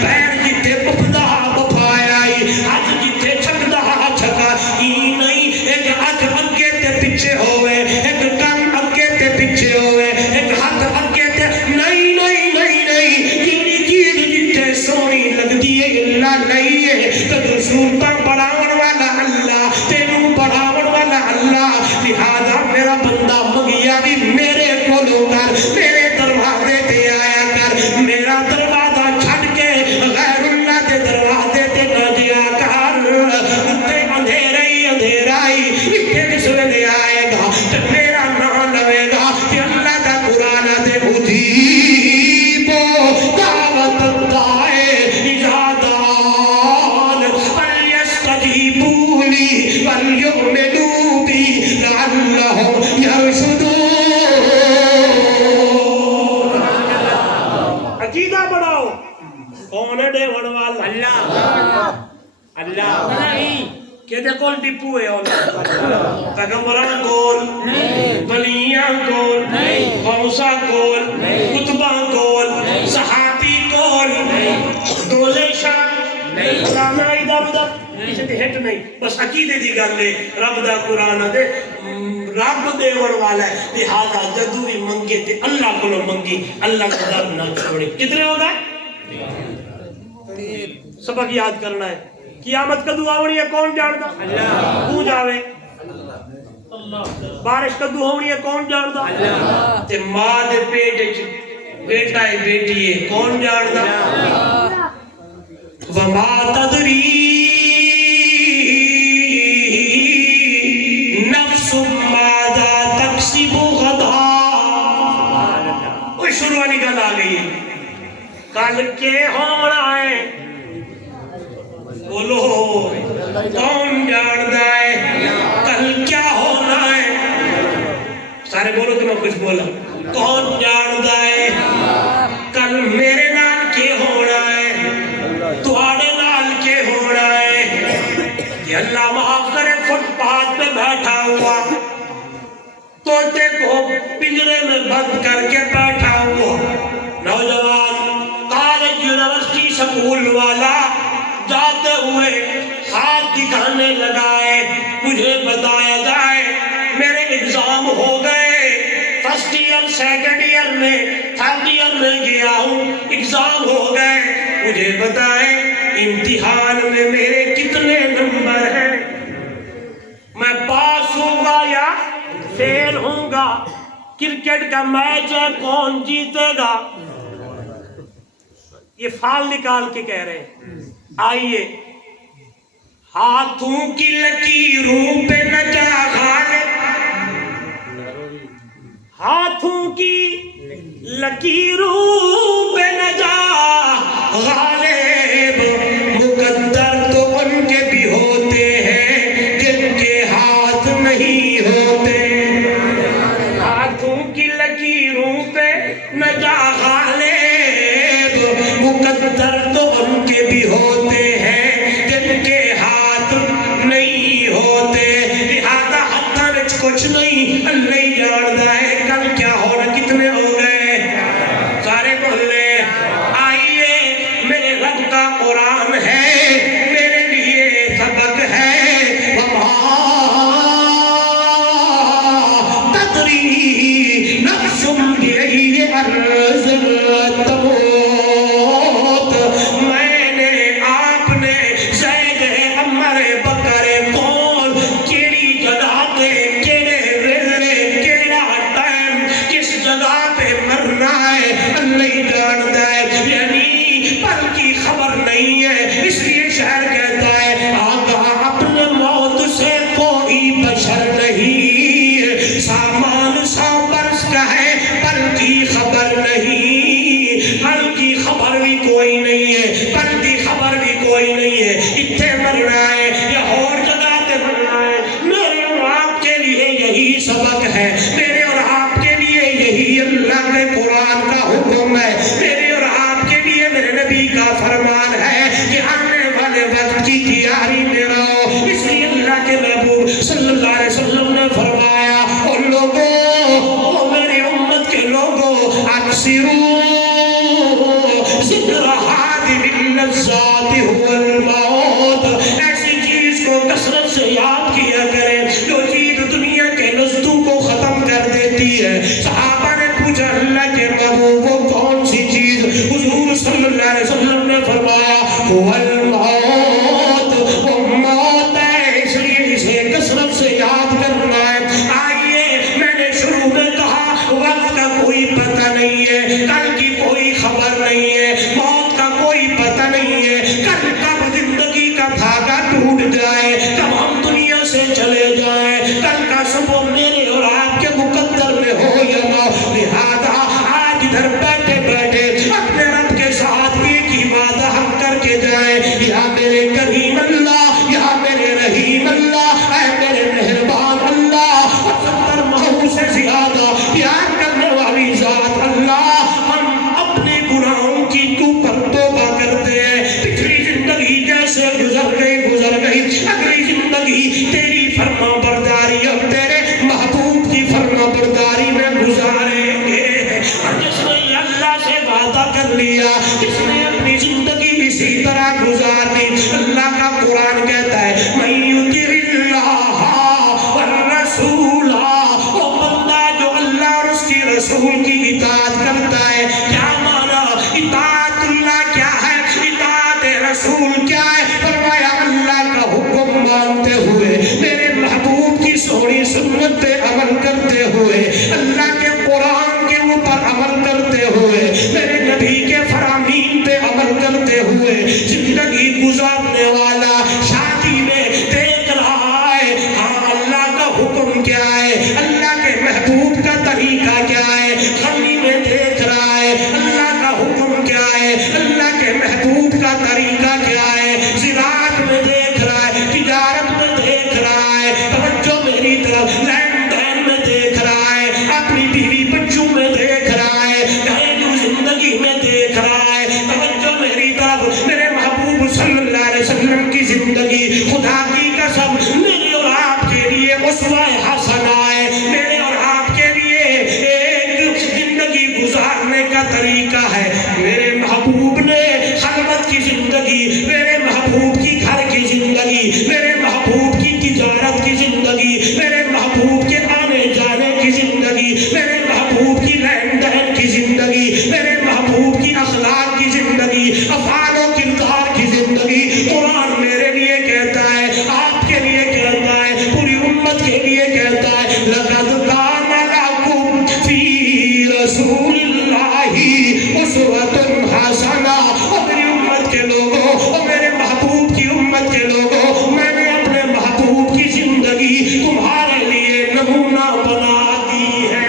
پیر جتھے بپدہ بپایا ہاتھ جتھے چھکدہ چھکا نہیں ایک ہاتھ اگے تے پیچھے ہوئے ایک کن اگے تے پیچھے ہوئے ایک ہاتھ اگے تے نہیں نہیں نہیں نہیں جیڑی چیز جتھے سونی لگ دیئے اللہ نہیں ہے تو صورتاں بڑھاون والا اللہ تینوں بڑھاون والا اللہ لہذا میرا بندہ مگیا بھی میرے کو لو کر میرے دروازے تے آیا کر میرا دروازہ چھڑ کے غیر اللہ کے دروازے تے نہ دیا کر تے اندھیرے ہی اندھیرا ہی اتھے کس ویلے آئے گا تے میرا نام لوے گا کہ اللہ کا قرآن دے مجیبو دعوت الدائے اجادان فلیستجیبوا لی ولیؤمنوا بی لعلہم یرشدون عقیدہ بڑھاؤ کون ہے دیون والا اللہ اللہ کہ دے کول ڈپو ہے پیغمبران کول ولیاں کول غوثاں کول کتباں کول صحابی کول دولے شاہ قرآن ادھر ادھر کسی تے ہٹ نہیں بس عقیدے دی گل ہے رب دا قرآن دے رب دیون والا ہے لہذا جدو بھی منگے تے اللہ کو منگی اللہ کا در نہ چھوڑے کتنے ہو گئے سبق یاد کرنا ہے قیامت کدو آونی ہے کون جانتا اللہ تو جاوے بارش کدو ہونی ہے کون جانتا اللہ ماں دے پیٹ بیٹا ہے بیٹی ہے کون جاندا وما تدری نفس ماذا تکسب غدا وہ شروع والی گل آ گئی ہے کل کے ہونا ہے بولو کون جاندا ہے کل کیا ہونا ہے سارے بولو تو میں کچھ بولا کون جاندا ہے کل میرے نال کے ہونا ہے تواڈے نال کے ہونا ہے یہ اللہ معاف کرے فٹ پاتھ پہ بیٹھا ہوا طوطے کو پنجرے میں بند کر کے بیٹھا ہوا نوجوان کالج یونیورسٹی سکول والا جاتے ہوئے ہاتھ دکھانے لگائے مجھے بتایا جائے میرے ایگزام ہو گئے فرسٹ ایئر سیکنڈ ایئر میں تھرڈ ایئر میں گیا ہوں ایگزام ہو گئے مجھے بتائیں امتحان میں میرے کتنے نمبر ہیں میں پاس ہوں گا یا فیل ہوں گا کرکٹ کا میچ ہے کون جیتے گا یہ فال نکال کے کہہ رہے ہیں آئیے ہاتھوں کی لکیروں پہ نہ جا غالب ہاتھوں کی لکیروں پہ نہ جا غالب مقدر تو ان کے بھی ہوتے ہیں جن کے ہاتھ نہیں ہوتے ہاتھوں کی لکیروں پہ نہ جا غالب مقدر تو ان کے بھی ہوتے ہیں جن کے ہاتھ نہیں ہوتے لہذا ہاتھاں وچ کچھ نہیں اللہ ہی جاندا ہے کل کیا ہونا کتنے ہو گئے سارے بولے آئیے میرے رب کا قرآن ہے میرے لیے سبق ہے وما تدری نفس بأي أرض تموت میں نے آپ نے زید عمر بکر کون کیڑی جگہ پہ کیڑے ویلے کیڑا ٹائم کس جگہ پہ مرنا ہے اللہ ہی جانتا ہے یعنی پل کی خبر نہیں ہے اس لیے شاعر کہتا ہے آگاہ اپنے موت سے کوئی بشر نہیں سامان 100 برس کا ہے پل کی خبر نہیں پل کی خبر بھی کوئی نہیں ہے پل کی خبر بھی کوئی نہیں ہے اتنے مرنا ہے یا اور جگہ پہ مرنا ہے میرے اور آپ کے لیے یہی سبق ہے میرے اور آپ کے لیے یہی اللہ کے قرآن کا حکم ہے میرے اور آپ کے لیے میرے نبی کا فرمان ہے کہ آنے والے وقت کی تیاری میں رہو اس لیے اللہ کے محبوب صلی اللہ علیہ وسلم نے فرمایا اور لوگوں میری امت کے لوگوں اکثروا ذکر حادم اللذات هو الموت ایسی چیز کو کثرت سے یاد کیا کریں جو چیز دنیا کے لذتوں کو ختم کر دیتی ہے صحابہ نے پوچھا اللہ کے محبوب وہ کون سی چیز حضور صلی اللہ علیہ وسلم نے فرمایا هو الموت وہ موت ہے اس لیے اسے کثرت سے یاد کرنا ہے آئیے میں نے شروع میں کہا وقت کا کوئی پتہ نہیں ہے کل کی کوئی خبر نہیں ہے موت کا کوئی پتہ نہیں ہے کل کب زندگی کا دھاگا ٹوٹ جائے کب ہم دنیا سے چلے جائیں کل کا صبح میرے اور آپ کے مقدر میں ہو یا نہ لہذا آج ادھر بیٹھے بیٹھے اپنے رب کے ساتھ ایک ہی وعدہ ہم کر کے جائیں یا میرے کریم اللہ یا میرے رحیم اللہ اے میرے مہربان اللہ 70 ماہوں سے زیادہ پیار کرنے والی ذات اللہ ہم اپنے گناہوں کی اوپر توبہ کرتے ہیں پچھلی زندگی جیسے گزر گئی اگلی زندگی تیری فرما برداری اور تیرے محبوب کی فرما برداری میں گزاریں گے اور جس نے اللہ سے وعدہ کر لیا جس نے اپنی زندگی اسی طرح گزار دی اللہ کا قرآن کہتا ہے من یطع اللہ والرسول وہ بندہ جو اللہ اور اس کی رسول کی اطاعت کرتا ہے کیا مانا اطاعت اللہ کیا ہے اطاعت رسول کیا ہے فرمایا اللہ کا حکم مانتے ہوئے میرے محبوب کی سونی سنت پہ عمل کرتے ہوئے اللہ کے قرآن کے وہ محبوب کی لین دین کی زندگی، میرے محبوب کی اخلاق کی زندگی، افعال و کردار کی زندگی قرآن میرے لیے کہتا ہے، آپ کے لیے کہتا ہے، پوری امت کے لیے کہتا ہے، لَقَدْ كَانَ لَكُمْ فِي رَسُولِ اللَّهِ أُسْوَةٌ حَسَنَةٌ۔ اور میری امت کے لوگوں، اور میرے محبوب کی امت کے لوگوں، میں نے اپنے محبوب کی زندگی تمہارے لیے نمونہ بنا دی ہے۔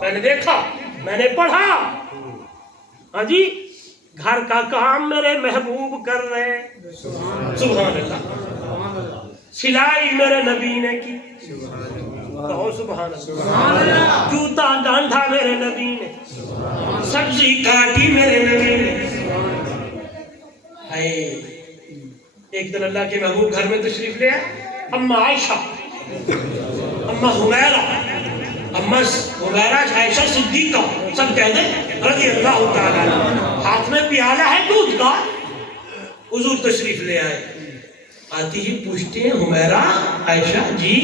میں نے دیکھا، میں نے پڑھا، ہاں جی، گھر کا کام میرے محبوب کر رہے ہیں، سبحان اللہ، سلائی میرے نبی نے کی، کہو سبحان اللہ، جوتا ڈانڈا میرے نبی نے، سبزی کاٹی میرے نبی نے۔ ایک دن اللہ کے محبوب گھر میں تشریف لے آئے، اما عائشہ، اما حمیرہ، اما حمیرہ عائشہ صدیقہ، سب کہہ دیں رضی اللہ تعالیٰ عنہ، ہاتھ میں پیالہ ہے دودھ کا، حضور تشریف لے آئے، آتی ہی پوچھتے ہیں حمیرہ عائشہ جی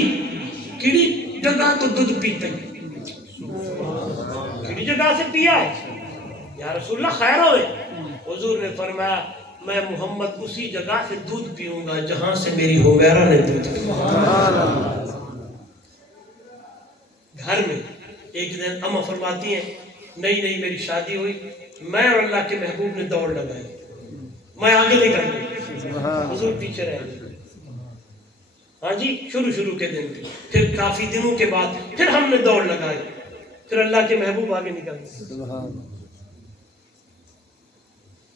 کیڑی جگہ تو دودھ پیتے ہیں، کیڑی جگہ سے پیا ہے یا رسول اللہ خیر ہوئے؟ حضور نے فرمایا میں محمد اسی جگہ سے دودھ پیوں گا جہاں سے میری حمیرہ نے دودھ پیا۔ گھر میں ایک دن اما فرماتی ہیں نئی میری شادی ہوئی، میں اور اللہ کے محبوب نے دوڑ لگائی، میں آگے نکل گئی، حضور پیچھے رہ گئے۔ ہاں جی، شروع کے دن تھے، پھر کافی دنوں کے بعد پھر ہم نے دوڑ لگائی، پھر اللہ کے محبوب آگے نکل گئے،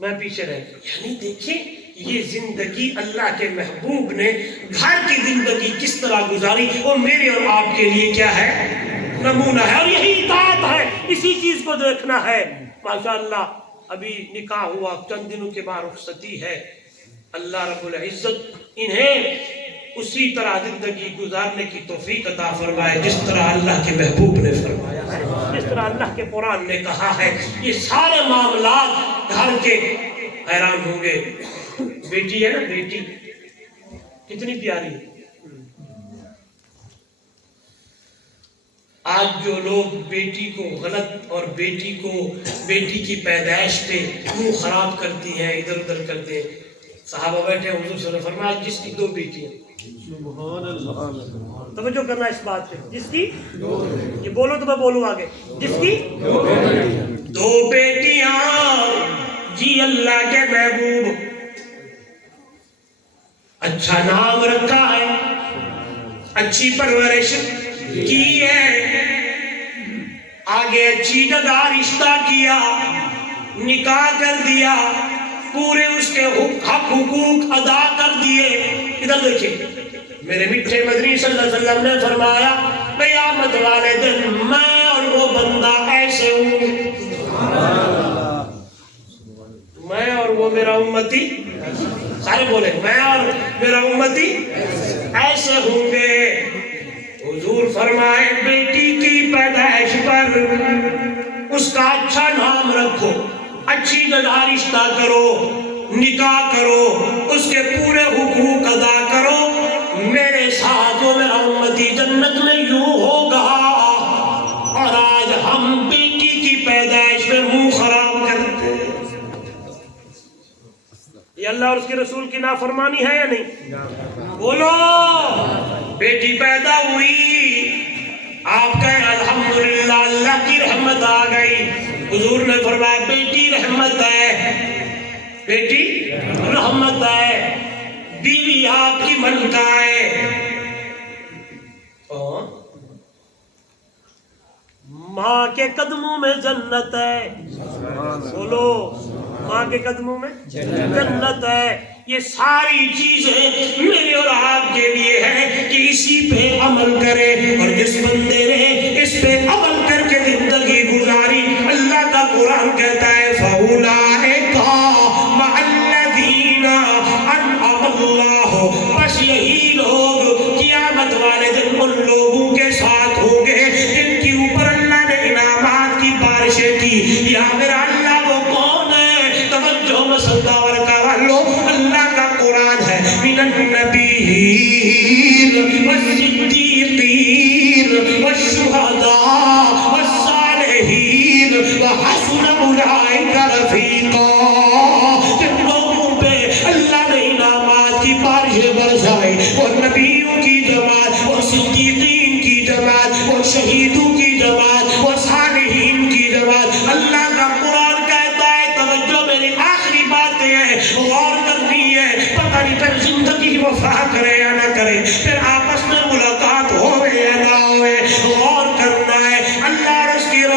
میں پیچھے رہ گئی۔ یعنی دیکھیں یہ زندگی اللہ کے محبوب نے گھر کی زندگی کس طرح گزاری، اور میرے اور آپ کے لیے کیا ہے؟ نمونہ ہے، اور یہی اطاعت ہے، اسی چیز کو دیکھنا ہے۔ ماشاءاللہ ابھی نکاح ہوا، چند دنوں کے بعد رخصتی ہے، اللہ رب العزت انہیں اسی طرح زندگی گزارنے کی توفیق عطا فرمائے جس طرح اللہ کے محبوب نے فرمایا ہے، جس طرح اللہ کے قرآن نے کہا ہے۔ یہ سارے معاملات گھر کے حیران ہوں گے۔ بیٹی ہے نا، بیٹی کتنی پیاری ہے۔ آج جو لوگ بیٹی کو غلط اور بیٹی کی پیدائش پہ منہ خراب کرتی ہیں، ادھر ادھر کرتے ہیں، صحابہ بیٹھے حضور صلی اللہ علیہ وسلم فرمایا جس کی 2 بیٹیاں، توجہ کرنا اس بات پہ، جس کی یہ بولو تو میں بولوں آگے، جس کی 2 بیٹیاں، جی اللہ کے محبوب اچھا نام رکھا ہے، اچھی پرورش کی ہے، آگے اچھی جگہ رشتہ کیا، نکاح کر دیا، پورے اس کے حق حقوق ادا کر دیے۔ ادھر دیکھیں، میرے میٹھے مدنی صلی اللہ علیہ وسلم نے فرمایا قیامت والے دن میں اور وہ بندہ ایسے ہوں، میں اور وہ میرا امتی، سارے بولے میں اور میرا امتی ایسے ہوں گے۔ حضور فرمائے بیٹی کی پیدائش پر اس کا اچھا نام رکھو، اچھی جگہ رشتہ کرو، نکاح کرو، اس کے پورے حقوق ادا کرو، میرے ساتھ وہ میرا امتی جنت میں یوں ہوگا۔ اور آج ہم بیٹی کی پیدائش میں منہ خراب کرتے ہیں، یہ اللہ اور اس کے رسول کی نافرمانی ہے یا نہیں؟ بولو، بیٹی پیدا ہوئی، آپ کہیں الحمدللہ اللہ کی رحمت آ گئی۔ حضور نے فرمایا بیٹی رحمت ہے، بیٹی رحمت ہے، بیوی آپ کی ملکہ ہے، ماں کے قدموں میں جنت ہے، بولو ماں کے قدموں میں جنت ہے۔ یہ ساری چیزیں میرے اور آپ کے لیے ہیں کہ اسی پہ عمل کرے، اور جس بندے نے اس پہ عمل کر کے زندگی گزاری، اللہ کا قرآن کہتا ہے فَأُولَٰئِکَ مَعَ الَّذِينَ أَنْعَمَ اللَّهُ، بس یہی لوگ قیامت والے دن ان لوگوں کے ساتھ ہوں گے جن کے اوپر اللہ نے انعامات کی بارشیں کی۔ یا میرا اللہ وہ کون ہے؟ توجہ مسلدہ ورکا لو، اللہ کا قرآن ہے من النبیین والصدیقین والشہداء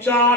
4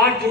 8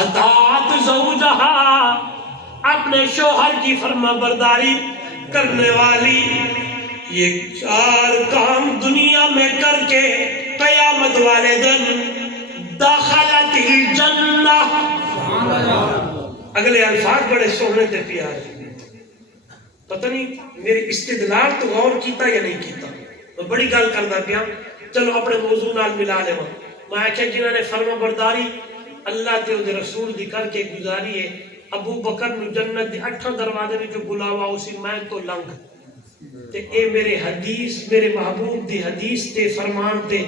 اطاعت زوجہا، اپنے شوہر کی فرما برداری کرنے والی، یہ 4 کام دنیا میں کر کے قیامت والے دن دخلت الجنہ. اگلے الفاظ بڑے سونے تے پیارے، پتہ نہیں میری استدلال تو غور کیتا یا نہیں کیتا، میں بڑی گل کردا پیا. چلو اپنے موضوع نال ملا لے. میں آخیا جنہاں نے فرما برداری اللہ تے دے رسول دی کر کے گزاری ہے، ابو بکر نو جنت دے 8 دروازے وچ بلاوا اسی میں تو لنگ تے اے میرے حدیث، میرے محبوب دی حدیث تے فرمان تے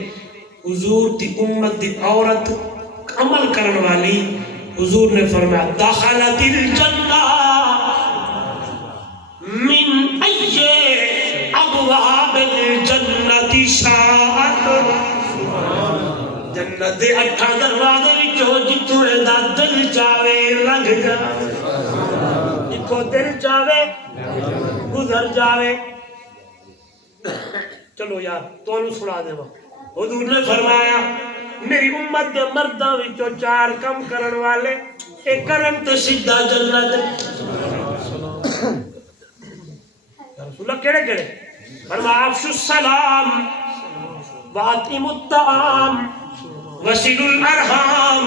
حضور دی امت دی عورت عمل کرن والی. حضور نے فرمایا دخلت الجنہ من ای ابواب الجنت شاءت. جنت دے 8 دروازے وچوں جتھوں دا دل چاہے لنگ جاوے، جتھوں دل چاہے گزر جاوے. چلو یار تانوں سنا دیواں. حضور نے فرمایا میری امت دے مرداں وچوں 4 کم کرن والے اے کرن تے سیدھا جنت. رسول اللہ کیڑے کیڑے؟ فرمایا افشوا السلام واطعموا الطعام وصلوا الارحام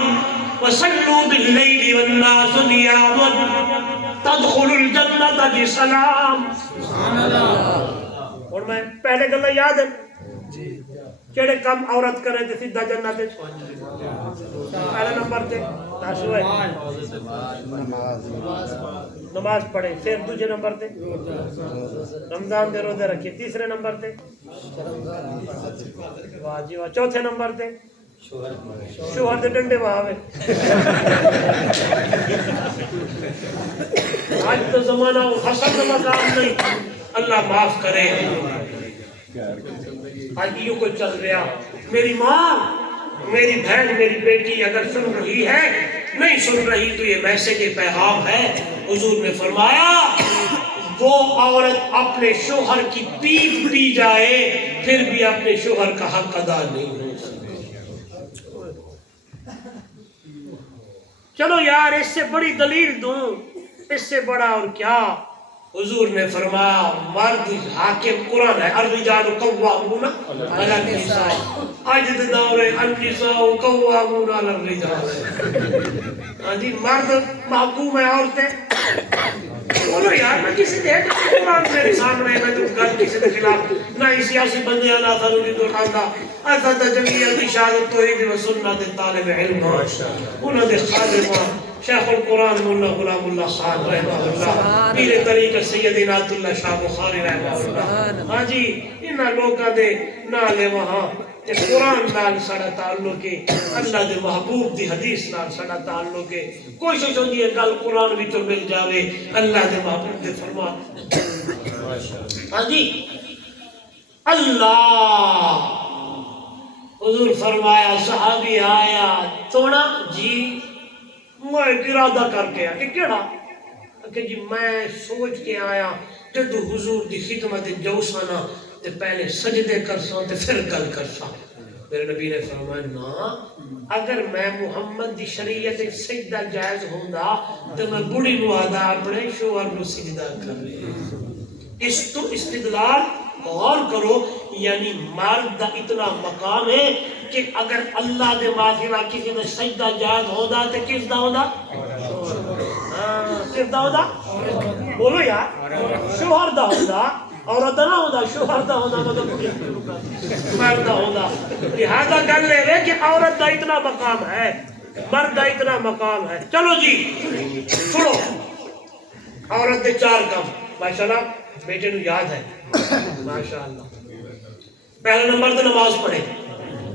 وصلوا باللیل والناس نیام تدخلوا الجنت بسلام. اور میں پہلے گلا یاد ہے کیڑے کم عورت کرے تے سیدھا جنت وچ؟ پہلے نمبر تے نماز پڑھے، پھر دوسرے نمبر تے رمضان دے روزے رکھے، تیسرے نمبر تے واہ جی واہ، چوتھے نمبر تے شوہر دے ڈنڈے بہاوے. آج تو زمانہ حسد کا مقام نہیں، اللہ معاف کرے. آج یہ کوئی چل رہا. میری ماں، میری بہن، میری بیٹی اگر سن رہی ہے، نہیں سن رہی تو یہ میسج پیغام ہے. حضور نے فرمایا وہ عورت اپنے شوہر کی پیٹھ پی جائے پھر بھی اپنے شوہر کا حق ادا نہیں ہو سکے. چلو یار اس سے بڑی دلیل دوں، اس سے بڑا اور کیا. حضور نے فرمایا مرد حاکم قرآن ہے، الرجال قوامون علی النساء. آج دے دور النساء قوامون علی الرجال. ہاں جی مرد محکوم ہے عورتیں. بولو یار میں کسی دے قرآن میرے سامنے میں تو گل کسی کے خلاف نہ ہی سیاسی بندے نہ ضروری تو کھانا اسد جمعیت اشاعت توحید و سنت طالب علم انہوں نے خادمہ شیخ القرآن مولا غلام اللہ خان رحمہ اللہ، پیر طریقہ سید عنایت اللہ شاہ بخاری رحمہ اللہ. ہاں جی انہاں لوکاں دے نالے وہاں تے قرآن نال ساڈا تعلق ہے، اللہ دے محبوب دی حدیث نال ساڈا تعلق ہے. کوشش ہوندی ہے گل قرآن وچوں مل جاوے، اللہ دے محبوب دے فرما. ہاں جی اللہ حضور فرمایا صحابی آیا توڑا جی میں ارادہ کر کے آیا کہ کیڑا کہ جی میں سوچ کے آیا جدو حضور دی خدمت جوسانا تے پہلے سجدے کرساں تے پھر گل کرساں. میرے نبی نے فرمایا نا اگر میں محمد دی شریعت سجدہ جائز ہوندا تو میں بڑی نو آدھا اپنے شوہر نو سجدہ کر لے. اس تو استدلال غور کرو، یعنی مرد دا اتنا مقام ہے کہ اگر اللہ دے معافیہ کسی نے سجدہ جائز ہوندا تے کس دا ہوندا؟ کس دا ہوندا؟ بولو یار شوہر دا ہوندا، عورت نہ ہوندا، شوہر دا ہوندا، مطلب مرد دا ہوندا. لہذا گل لے رہے کہ عورت دا اتنا مقام ہے، مرد دا اتنا مقام ہے. چلو جی سنو عورت دے 4 کام ماشاءاللہ بیٹے نو یاد ہے ماشاءاللہ. پہلا نمبر تے نماز پڑھے،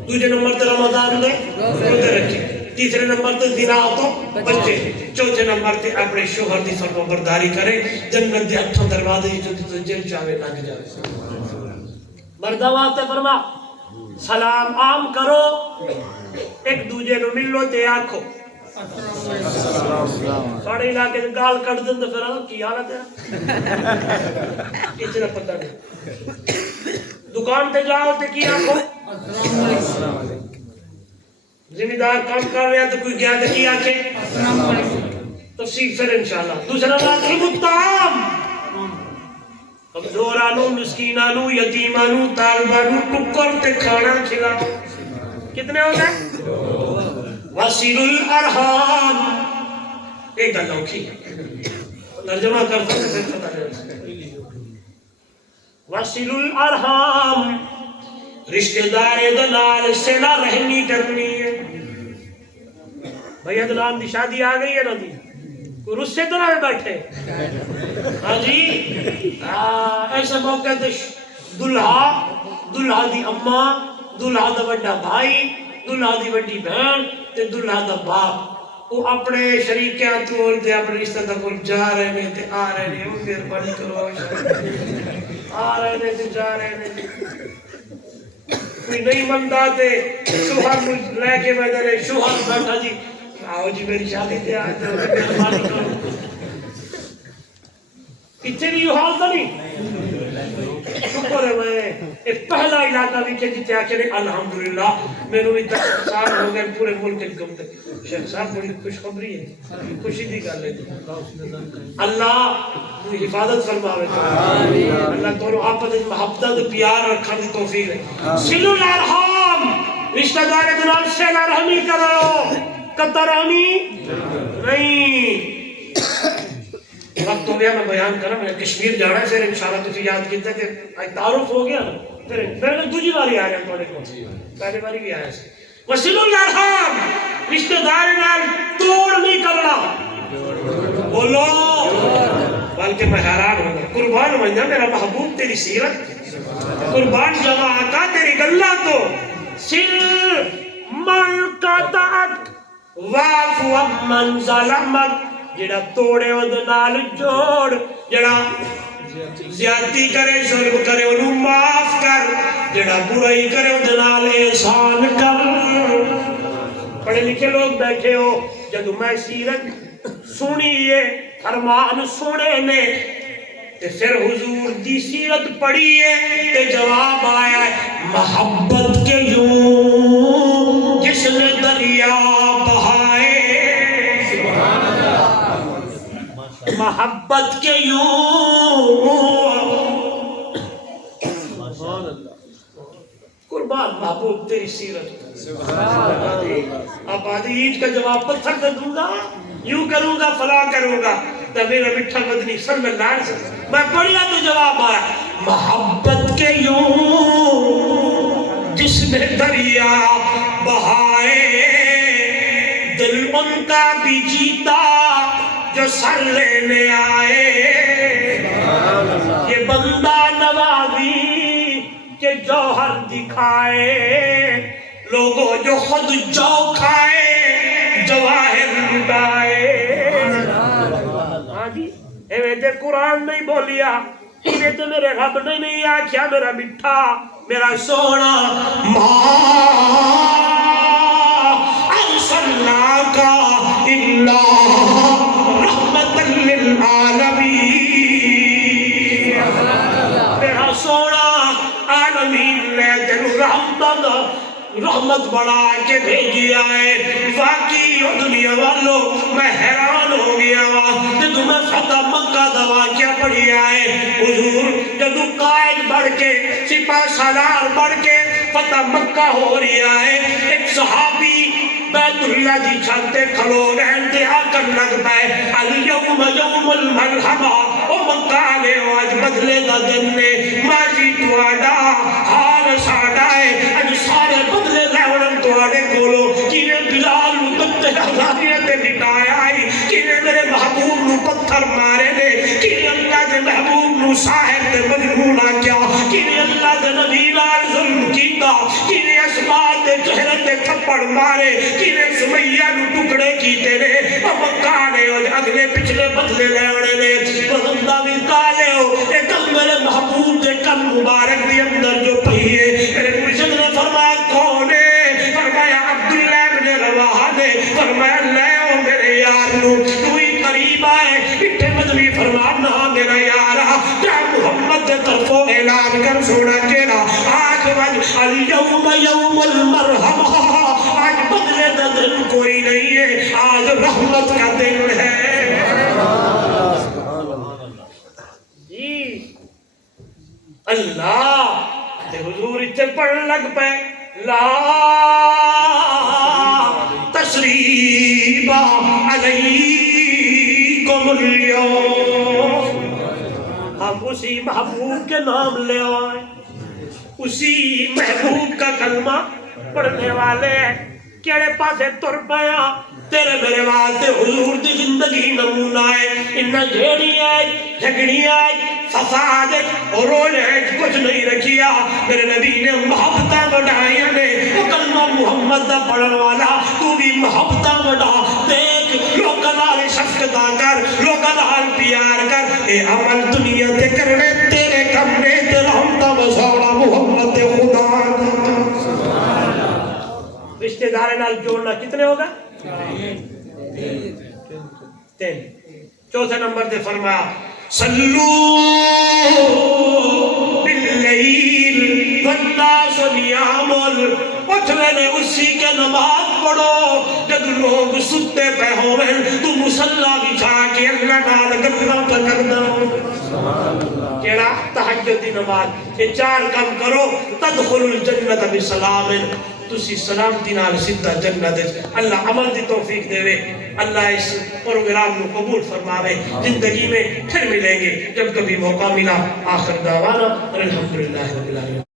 دوسرے نمبر تے رمضان میں روزے رکھے، تیسرے نمبر تے زنا تو بچے، چوتھے نمبر تے اپنے شوہر دی فرما برداری کرے. جنت دے 8 دروازے جو جل چاہے لنگ جائے. مرداں واسطے فرما سلام عام کرو، ایک دوجے نو ملو تے آکھو ساڑھے علاقے سے گال کٹ دیں تو پھر کی حالت ہے کسی نے پتہ نہیں. دکان تے جاؤ تے کی آنکھو ذمہ دار کام کر رہے ہیں تو کوئی گیا تو کیا کہ تفصیل پھر انشاءاللہ. دوسرا واقعی الطعام، کمزورانو، مسکینانو، یتیمانو، طالبانو ٹکر تے کھانا کھلا. کتنے ہو گئے؟ وصل الارحام. ایک گل اوکھی ترجمہ کرتا ہے پھر پتہ چلتا. وصل الارحام، رشتہ دار دلال سے نہ رحمی کرنی ہے. بھئی عدنان دی شادی آ گئی ہے نا دی، کوئی رس سے تو نہ بیٹھے. ہاں جی ایسے موقع تے دلہا دی اماں، دلہا دا بڑا بھائی، دلہا دی بڑی بہن تے دلہا دا باپ وہ اپنے شریکیاں کول تے اپنے رشتہ دار کول جا رہے نے تے آ رہے نے. وہ مہربانی کرو آ رہے نے تے جا رہے نے. کوئی نہیں منتا تے شوہر لے کے بیٹھا رہے. شوہر بیٹھا جی آؤ جی میری شادی تے آ جاؤ مہربانی کرو. اتنے بھی یہ حال تو نہیں. شکر ہے میں پہلا علاقہ بھی کہ جیتے آکے نے الحمدللہ میرے بھی 10 سال ہو گئے پورے ملک کے کم تک. شیخ صاحب بڑی خوشخبری ہے، خوشی دی گل ہے. اللہ حفاظت فرماوے. اللہ کو آپس محبت پیار رکھنے کی توفیق ہے. صلو الارحام، رشتہ دار کے نال صلہ رحمی کرو، قطع رحمی نہیں. وقت ہو گیا میں بیان کرا. میں کشمیر جانا ہے پھر انشاءاللہ تجھے یاد کیتا کہ آج تعارف ہو گیا نا. پھر میں دوسری باری آ رہا ہوں تھوڑے کو، پہلی باری بھی آیا سے. وصل الارحام، رشتہ دار نال توڑ نہیں کرنا. بولو بلکہ میں حیران ہوں گا. قربان ہوئے میرا محبوب تیری سیرت، قربان جوا آقا تیری گلہ تو. سل من قطعت وعفو من ظلمت، جڑا توڑے ودے نال جوڑ، جڑا زیادتی کرے ظلم کرے انہوں معاف کر، جڑا برائی کرے ودے نال احسان کر. پڑھے لکھے لوگ بیٹھے ہو، جدو میں سیرت سنیے فرمان سنے نے تے پھر حضور دی سیرت پڑھیے تے جواب آیا ہے محبت کے یوں جس نے دریا بہائے، محبت کے یوں. قربان محبوب تیری سیرت. اب آدھی عید کا جواب پتھر سے دوں گا، یوں کروں گا فلاں کروں گا. تو میرا مٹھا مدنی صلی اللہ علیہ وسلم میں پڑھیا تو جواب آیا محبت کے یوں جس نے دریا بہائے، دل ان کا بھی جیتا جو سر لینے آئے. یہ بندہ نوازی کے جوہر دکھائے، لوگوں جو خود جو کھائے جواہر لٹائے. ہاں جی ایویں تے قرآن نہیں بولیا، انہیں تو میرے رب نے نہیں آکھیا میرا مٹھا میرا سونا ما ارسلناک الا رحمت للعالمین. میرا سونا عالمین نے تینوں رحمت بڑھا کے بھیجیا ہے. واقعی دنیا والوں میں حیران ہو گیا ہوا جدو میں فتح مکہ دا واقعہ پڑھیا ہے. حضور جدو قائد بڑھ کے سپاہ سالار بڑھ کے فتح مکہ ہو رہا ہے، ایک صحابی بیت اللہ دی چھتے کھلو رہتے آکر لگ پائے الیوم یوم الملحمہ او مکہ لے آج بدلے دا دن نے ماضی تو آڈا حال ساڑا ہے اج سارے بدلے لیورن تو آڈے کولو کینے بلال مکتے ہزاریت لٹایا آئی، کینے میرے محبوب نو پتھر مارے نے، کینے اللہ دے محبوب نو صاحب دے مجنونا کیا، کینے اللہ دے نبی لال ظلم کیتا، کینے اسباب دے چہرے تے تھپڑ مارے، کینے سمیہ نو ٹکڑے کیتے نے. اب مکانے ہو اگلے پچھلے بدلے لیوڑے نے بزندہ بھی کالے ہو. ایک میرے محبوب دے کم مبارک دی اندر جو پہیے میرے مرشد نے فرمایا کون ہے؟ فرمایا عبداللہ بن رواحہ نے. فرمایا لے ہو میرے یار نو تو ہی قریب آئے اٹھے مدنی فرمانا میرا یارا کیا محمد دے طرفوں اعلان کر سوڑا کیڑا آج وج الیوم یوم المرحمہ، آج بدلے دن کوئی نہیں ہے، آج رحمت کا دن ہے۔ جی اللہ تے حضور اتنے پڑھن لگ پے، لا تسریب علیکم اليوم، ہم اسی محبوب کے نام لے آئے، اسی محبوب کا کلمہ پڑھنے والے ہیں۔ کیڑے پاسے تر پیا تیرے میرے واسطے حضور دی زندگی نمونہ ہے۔ انہاں جھیڑی ہے، جھگڑی ہے، فساد ہے اور رونے ہے، کچھ نہیں رکھیا۔ میرے نبی نے محبتاں بڑھائیاں نے، وہ کلمہ محمد دا پڑھن والا تو بھی محبتاں بڑھا، دیکھ لوکاں نال شفقتاں کر، لوکاں نال پیار کر، اے عمل دنیا تے کرنے تیرے کم نے تے رحمتاں وساونا محمد دے خدا۔ رشتہ دارے نال جوڑنا کتنے ہوگا؟ تین۔ چوتھے نمبر دے فرمایا صلو باللیل والناس نیام، اٹھ ویلے اسی کے نماز پڑھو جب لوگ ستے پہ ہوئے، تو مصلی بچھا کے اللہ نال گلاں کردا کیڑا تہجد دی نماز۔ یہ چار کام کرو تدخل الجنت بسلام، تسی سلامتی نال سیدھا جنت۔ اللہ عمل دی توفیق دے، اللہ اس پروگرام کو قبول فرماوے، زندگی میں پھر ملیں گے جب کبھی موقع ملا۔ آخر دعوانا الحمدللہ رب العالمین۔